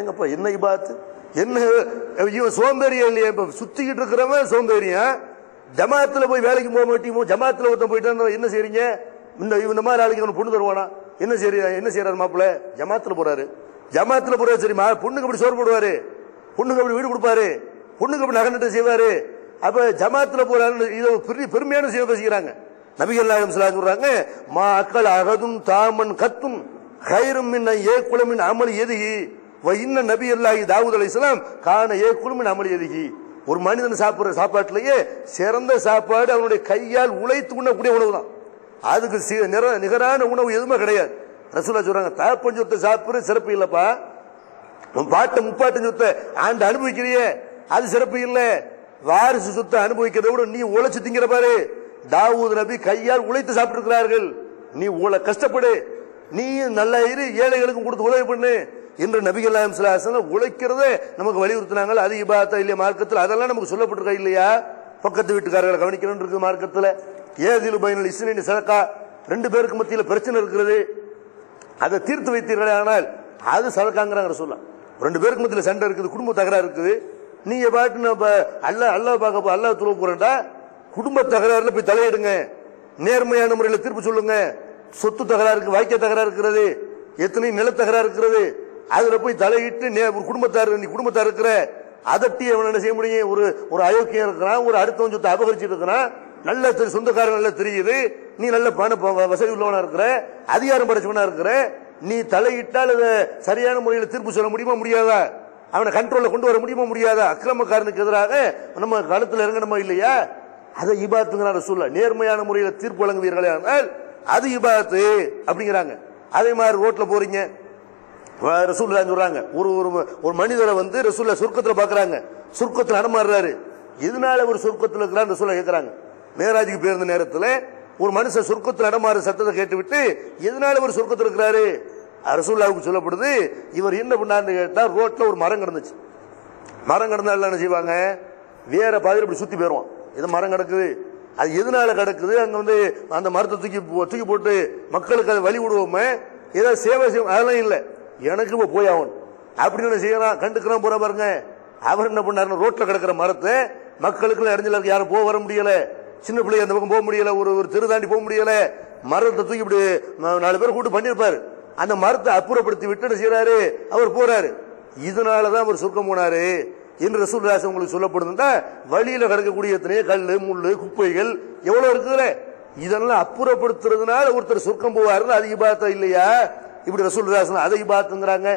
எங்கப்பா என்ன இபாத்து, என்ன இவன் சோம்பேறியா இல்லையா? இப்ப சுத்திக்கிட்டு இருக்கிறவன் சோம்பேறியா, ஜமாத்துல போய் வேலைக்கு போக மாட்டீங்க, ஜமாத்துல ஒருத்தன் போயிட்டு என்ன செய்றீங்க, இந்த மாதிரி ஆளுக்கு பொண்ணு தருவானா, என்ன செய்யறாரு மாப்பிள்ள, ஜமாத்துல போறாரு, ஜமாத்துல போறாரு, சரி பொண்ணுக்கு அப்படி சோறு போடுவாரு, பொண்ணுக்கு அப்படி வீடு கொடுப்பாரு, பொண்ணுக்கு அப்படி நகை நட்டு செய்வாரு, அப்ப ஜமாத்துல போறாரு, இதை பெருமையான செய்ய பேசிக்கிறாங்க. நபிகள் நாயகம் ஸல்லல்லாஹு அலைஹி வஸல்லம் சொல்றாங்க, மா அக்கல் அகதும் தாமன் கத்தும் கைரும் மின் ஏகுலமின் அமல் எதுகி வ இன்ன நபியல்லாஹி தாவூத் அலைஹிஸ்ஸலாம் கான ஏகுலமின் அமல் எதுகி. ஒரு மனிதன் சாப்பிடுற சாப்பாட்டிலேயே சிறந்த சாப்பாடு அவனுடைய கையால் உழைத்து உண்ணக்கூடிய உணவு தான். அதுக்கு நிகரான உணவு எதுவுமே கிடையாது. ரசூலுல்லாஹ் சொல்றாங்க, தாப்பன் சொத்தை சாப்பிடுற சிறப்பு இல்லப்பா, பாட்டு முப்பாட்டு சொத்தை ஆண்டு அனுபவிக்கிறியே அது சிறப்பு இல்ல, வாரிசு சொத்தை அனுபவிக்கிறத விட நீ உழைச்சு திங்கிற பாரு. தாவூத் நபி கையால் உழைத்து சாப்பிட்டு இருக்கிறார்கள், நீ கஷ்டப்படு, நீ நல்லா இரு, ஏழைகளுக்கும் கொடுத்து உதவி பண்ணு என்று நபிகள் நாயகம் ஸல்லல்லாஹு அலைஹி வஸல்லம் உழைக்கிறதே நமக்கு வலியுறுத்தினாங்க. அது இபாதத்தா இல்லையா மார்க்கத்தில்? அதெல்லாம் நமக்கு சொல்லப்பட்டிருக்கா இல்லையா? பக்கத்து வீட்டுக்காரர்களை கவனிக்கணும் இருக்கு மார்க்கத்தில். ஏதில் பைனல் இஸ்னைனி சதகா, ரெண்டு பேருக்கு மத்தியில் பிரச்சனை இருக்கிறது, அதை தீர்த்து வைத்தீர்களே ஆனால் அது சதகாங்கிறாங்க ரசூலுல்லாஹ். ரெண்டு பேருக்கு மத்தியில் சண்டை இருக்குது, குடும்ப தகராறு இருக்குது, நீங்க பாட்டு அல்லாஹ் பார்க்க அல்லாஹ் துறவு போறேன்டா, குடும்ப தகராறுல போய் தலையிடுங்க, நேர்மையான முறையில் தீர்ப்பு சொல்லுங்க. சொத்து தகராறு இருக்கு, வாய்க்க தகராறு இருக்கிறது, எத்தனை நில தகராறு இருக்கிறது, அதுல போய் தலையிட்டு ஒரு குடும்பத்தார், நீ குடும்பத்தார் இருக்கிற அதட்டி அவன் என்ன செய்ய முடியும்? ஒரு அயோக்கியம் இருக்கிறான், ஒரு அடுத்தவன் சொத்தை அபகரிச்சுட்டு இருக்கிறான், நல்ல சொந்தக்காரன் நல்லா தெரியுது, நீ நல்ல பண வசதி உள்ளவனா இருக்கிற, அதிகாரம் படைச்சவனா இருக்கிற, நீ தலையிட்டால் அதை சரியான முறையில் தீர்ப்பு சொல்ல முடியுமா முடியாதா? அவனை கண்ட்ரோல்ல கொண்டு வர முடியுமா முடியாதா? அக்கிரமக்காரனுக்கு எதிராக நம்ம களத்தில் இறங்கணுமா இல்லையா? அதை இபாத்துங்கிற ரசூலுல்லாஹ். நேர்மையான முறையில் தீர்ப்பு வழங்குவீர்களே ஆனால் அது இபாத்து அப்படிங்கிறாங்க. அதே மாதிரி ரோட்ல போறீங்க, ரசூலுல்லாஹ் சொல்றாங்க, ஒரு மனிதரை வந்து ரசூலுல்லாஹ் சொர்க்கத்தில் பாக்குறாங்க, சொர்க்கத்தில் நடமாடுறாரு, எதனால ஒரு சொர்க்கத்தில் இருக்கிறான்னு ரசூலுல்லாஹ் கேட்கிறாங்க. மேராஜுக்கு போயிருந்த நேரத்தில் ஒரு மனுஷன் சொர்க்கத்தில் நடமாறு சத்தத்தை கேட்டுவிட்டு எதனால ஒரு சொர்க்கத்தில் இருக்கிறாரு ரசூலுல்லாஹ்வுக்கு சொல்லப்படுது. இவர் என்ன பண்ணாருன்னு கேட்டா, ரோட்ல ஒரு மரம் கிடந்துச்சு, மரம் கிடந்தா என்ன செய்வாங்க, வேற பாதியில் இப்படி சுத்தி போயிருவான், இது மரம் கிடக்குது, அது எதனால கிடக்குது, அங்க வந்து அந்த மரத்தை தூக்கி போட்டு மக்களுக்கு அதை வழி விடுவோமே, ஏதாவது சேவை செய்வோம், அதெல்லாம் இல்லை, எனக்கு இப்போ போய் ஆகணும் அப்படின்னு செய்யறான், கண்டுக்கிறான் போற பாருங்க. அவர் என்ன பண்ணாரு, ரோட்ல கிடக்கிற மரத்தை மக்களுக்கு இடைஞ்சல யாரும் போக வர முடியல, சின்ன பிள்ளை அந்த பக்கம் போக முடியல, ஒரு தெரு தாண்டி போக முடியல, மரத்தை தூக்கி இப்படி 4 பேர் கூட்டு பண்ணிருப்பாரு, அந்த மரத்தை அப்புறப்படுத்தி விட்டு செய்யறாரு, அவர் போறாரு. இதனாலதான் அவர் சொர்க்கம் போனாரு. என்று ரசூலுல்லாஹி உங்களுக்கு சொல்லப்படுதுன்னா வழியில கிடக்கக்கூடிய எத்தனையோ கல்லு முள்ளு குப்பைகள் எவ்வளவு இருக்குதுல, இதெல்லாம் அப்புறப்படுத்துறதுனால ஒருத்தர் சொர்க்கம் போவாருன்னு அது இபாதத்தா இல்லையா? இப்படி ரசூலுல்லாஹி அதை இபாதத்துங்கிறாங்க.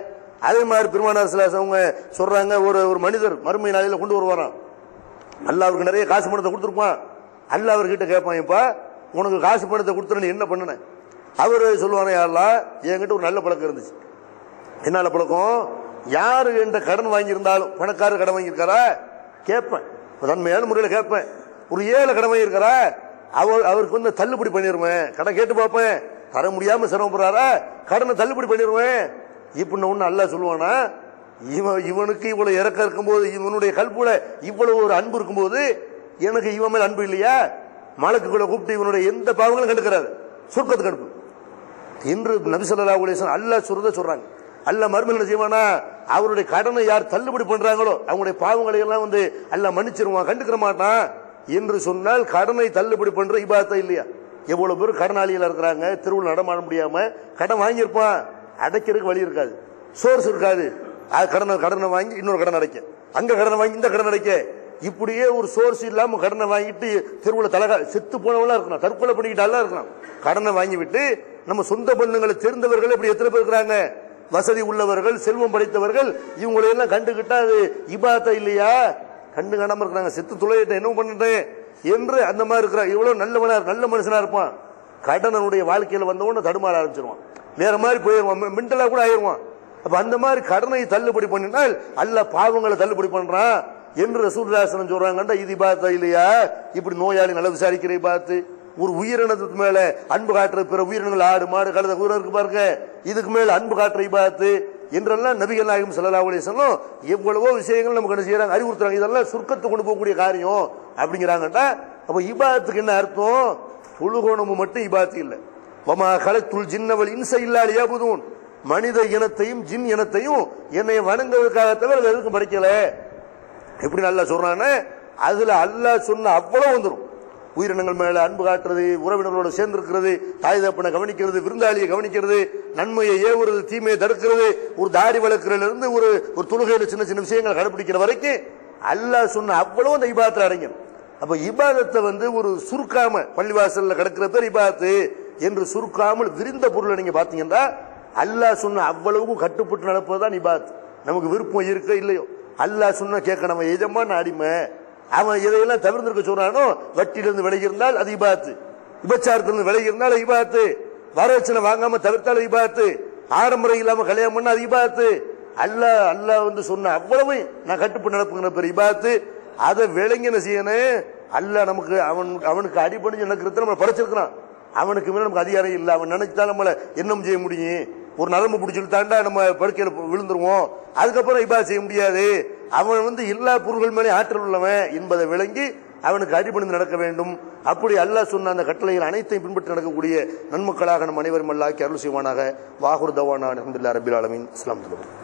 அதே மாதிரி பெருமானார் ஸல்லல்லாஹு அலைஹி அவங்க சொல்றாங்க, ஒரு மனிதர் மறுமை நாளில கொண்டு வருவாராம். அல்லாஹ் அவருக்கு நிறைய காசு பணத்தை கொடுத்துருப்பான். அல்லாஹ் அவர்கிட்ட கேட்பான், இப்பா உனக்கு காசு பணத்தை கொடுத்துற நீ என்ன பண்ணன? அவர் சொல்லுவானே, யா அல்லாஹ் என்கிட்ட ஒரு நல்ல பழக்கம் இருந்துச்சு. என்ன நல்ல பழக்கம்? யாரு என்ற கடன் வாங்கியிருந்தாலும், பணக்காரர் கடன் வாங்கியிருக்காரா கேட்பேன், தன்மையான முறையில் கேட்பேன். ஒரு ஏழை கடன் வாங்கியிருக்காரா அவருக்கு வந்து தள்ளுபடி பண்ணிடுவேன். கடன் கேட்டு பார்ப்பேன், தர முடியாம சிரமப்படுறாரா கடனை தள்ளுபடி பண்ணிடுவேன். இப்படின்னு ஒண்ணு அல்லாஹ் சொல்லுவானா, இவனுக்கு இவ்வளவு இறக்கம் இருக்கும்போது, இவனுடைய கல்புல இவ்வளவு ஒரு அன்பு இருக்கும்போது எனக்கு இவன் மேல் அன்பு இல்லையா? மலக்குகளை கூப்பிட்டு இவனுடைய எந்த பாவங்களும் கண்டுக்கிறாரு, சொர்க்கத்துக்கு அனுப்பு என்று நபி ஸல்லல்லாஹு அலைஹி வஸல்லம் அல்லாஹ் சொல்றாங்க. அல்லாஹ் மறுமையில் என்ன செய்வானா, அவருடைய கடனை யார் தள்ளுபடி பண்றாங்களோ அவங்களுடைய பாவங்களை எல்லாம் வந்து அல்லாஹ் மன்னிச்சிருவான், கண்டுக்கிற மாட்டான் என்று சொன்னால் கடனை தள்ளுபடி பண்ற இபாதத்தா இல்லையா? எவ்வளவு பேர் கடனாளிகள் இருக்கிறாங்க, தெருவில் நடமாட முடியாம கடன் வாங்கியிருப்பான், அடைக்கிறதுக்கு வழி இருக்காது, சோர்ஸ் இருக்காது. கடனை வாங்கி இன்னொரு கடன் அடைக்க, அங்க கடனை வாங்கி இந்த கடன் அடைக்க, இப்படியே ஒரு சோர்ஸ் இல்லாம கடனை வாங்கிட்டு தெருவில் தலகா செத்து போனவெல்லாம் இருக்கணும், தற்கொலை பண்ணிக்கிட்டாலாம் இருக்கணும். கடனை வாங்கி விட்டு நம்ம சொந்த பந்தங்களை தெரிந்தவர்கள் இப்படி எத்தனை பேர் இருக்கிறாங்க? வசதி உள்ளவர்கள், செல்வம் படைத்தவர்கள், இவங்களையெல்லாம் கண்டுகிட்டா அது இபாதத்தா இல்லையா? கண்டு காணாம இருக்கிறாங்க, செத்து துளையிட்ட என்ன பண்ணிட்டேன் என்று அந்த மாதிரி இருக்கிற இவ்வளவு நல்ல மனுஷனா இருப்பான். கடனுடைய வாழ்க்கையில வந்தவொன்னு தடுமாற ஆரம்பிச்சிருவான், வேற மாதிரி போயிடுவான், மென்டலா கூட ஆயிடுவான். அப்ப அந்த மாதிரி கடனை தள்ளுபடி பண்ணினால் அல்லாஹ் பாவங்களை தள்ளுபடி பண்றான் என்று ரசூலுல்லாஹி ஸல்லல்லாஹு அலைஹி சொல்றாங்க. இது இபாதத்தா இல்லையா? இப்படி நோயாளி நல்லா விசாரிக்கிற இபாதத்து, ஒரு உயிரினத்துக்கு மேல அன்பு காட்டுற பிற உயிரினங்கள் ஆடு மாடு கழுதை குதிரை இருக்கு பாருங்க, இதுக்கு மேல அன்பு காட்டுற இபாதத்து என்றெல்லாம் நபிகள் நாயகம் ஸல்லல்லாஹு அலைஹி வஸல்லம் எவ்வளவோ விஷயங்கள் நமக்கு என்ன செய்யறாங்க, அறிவுறுத்துறாங்க. இதெல்லாம் சொர்க்கத்தை கொண்டு போகக்கூடிய காரியம் அப்படிங்கிறாங்கடா. அப்ப இபாதத்துக்கு என்ன அர்த்தம்? தொழுகோணம் மட்டும் இபாதத்து இல்லை. வமா கலத்துல் ஜின்னவல் இன்ச இல்லா லியபுதூன், மனித இனத்தையும் ஜின் இனத்தையும் என்னை வணங்குவதற்காக தவிர எதுக்கும் படைக்கல. எப்படி நல்லா சொல்றானே, அதுல அல்லாஹ் சொன்ன அவ்வளவு வந்துடும். உயிரினங்கள் மேல அன்பு காட்டுறது, உறவினர்களோட சேர்ந்து இருக்கிறது, தாய் தப்பனை கவனிக்கிறது, விருந்தாளியை கவனிக்கிறது, நன்மையை ஏவுறது, தீமையை தடுக்கிறது, ஒரு தாடி வளர்க்கிறதுல இருந்து ஒரு தொழுகையில சின்ன சின்ன விஷயங்களை கடைபிடிக்கிற வரைக்கும் அல்லாஹ் சொன்ன அவ்வளவு அந்த இபாதத்துல அடங்கும். அப்ப இபாதத்தை வந்து ஒரு சுருக்காம, பள்ளிவாசல்ல கிடக்கிற பேர் இபாதத்து என்று சுருக்காமல் விரிந்த பொருளை நீங்க பாத்தீங்கன்னா அல்லாஹ் சொன்ன அவ்வளவுக்கும் கட்டுப்பட்டு நடப்பதுதான் இபாதத். நமக்கு விருப்பம் இருக்க இல்லையோ, அல்லாஹ் சொன்ன கேட்க நம்ம எஜமான அடிமை, அவன் எதையெல்லாம் தவிர்த்திருக்க சொல்றானோ, வட்டியிலிருந்து விலகி இருந்தால் அது இபாதத்து, விபச்சாரத்திலிருந்து விலகி இருந்தால் இபாதத்து, வரதட்சணை வாங்காம தவிர்த்தால் இபாதத்து, ஆடம்பரம் இல்லாம கல்யாணம் பண்ண அது இபாதத்து. அல்லாஹ் வந்து சொன்ன அவ்வளவு நான் கட்டுப்பட்டு நடப்புங்கிற பேர் இபாதத்து. அதை விளங்கி என்ன செய்யணும், அல்லாஹ் நமக்கு அவனுக்கு அடிபணிஞ்சு நடக்கிறது நம்ம படைச்சிருக்கிறான். அவனுக்கு மேல நமக்கு அதிகாரம் இல்லை. அவன் நினைச்சாலும் நம்மள என்ன செய்ய முடியும்? ஒரு நரம்பு பிடிச்சிட்டு தாண்டா நம்ம படுக்கையில விழுந்துருவோம், அதுக்கப்புறம் இபாதத் செய்ய முடியாது. அவன் வந்து எல்லா பொருள்கள் மேலே ஆற்றல் உள்ளவன் என்பதை விளங்கி அவனுக்கு அடிபணிந்து நடக்க வேண்டும். அப்படி அல்லாஹ் சொன்ன அந்த கட்டளைகள் அனைத்தையும் பின்பற்றி நடக்கக்கூடிய நன்மக்களாக நம் அனைவரும் அல்லாஹ் அருள் செய்வானாக. வாகுர் தவானா அல்ஹம்துலில்லாஹி ரப்பில் ஆலமீன். அஸ்ஸலாமு அலைக்கும்.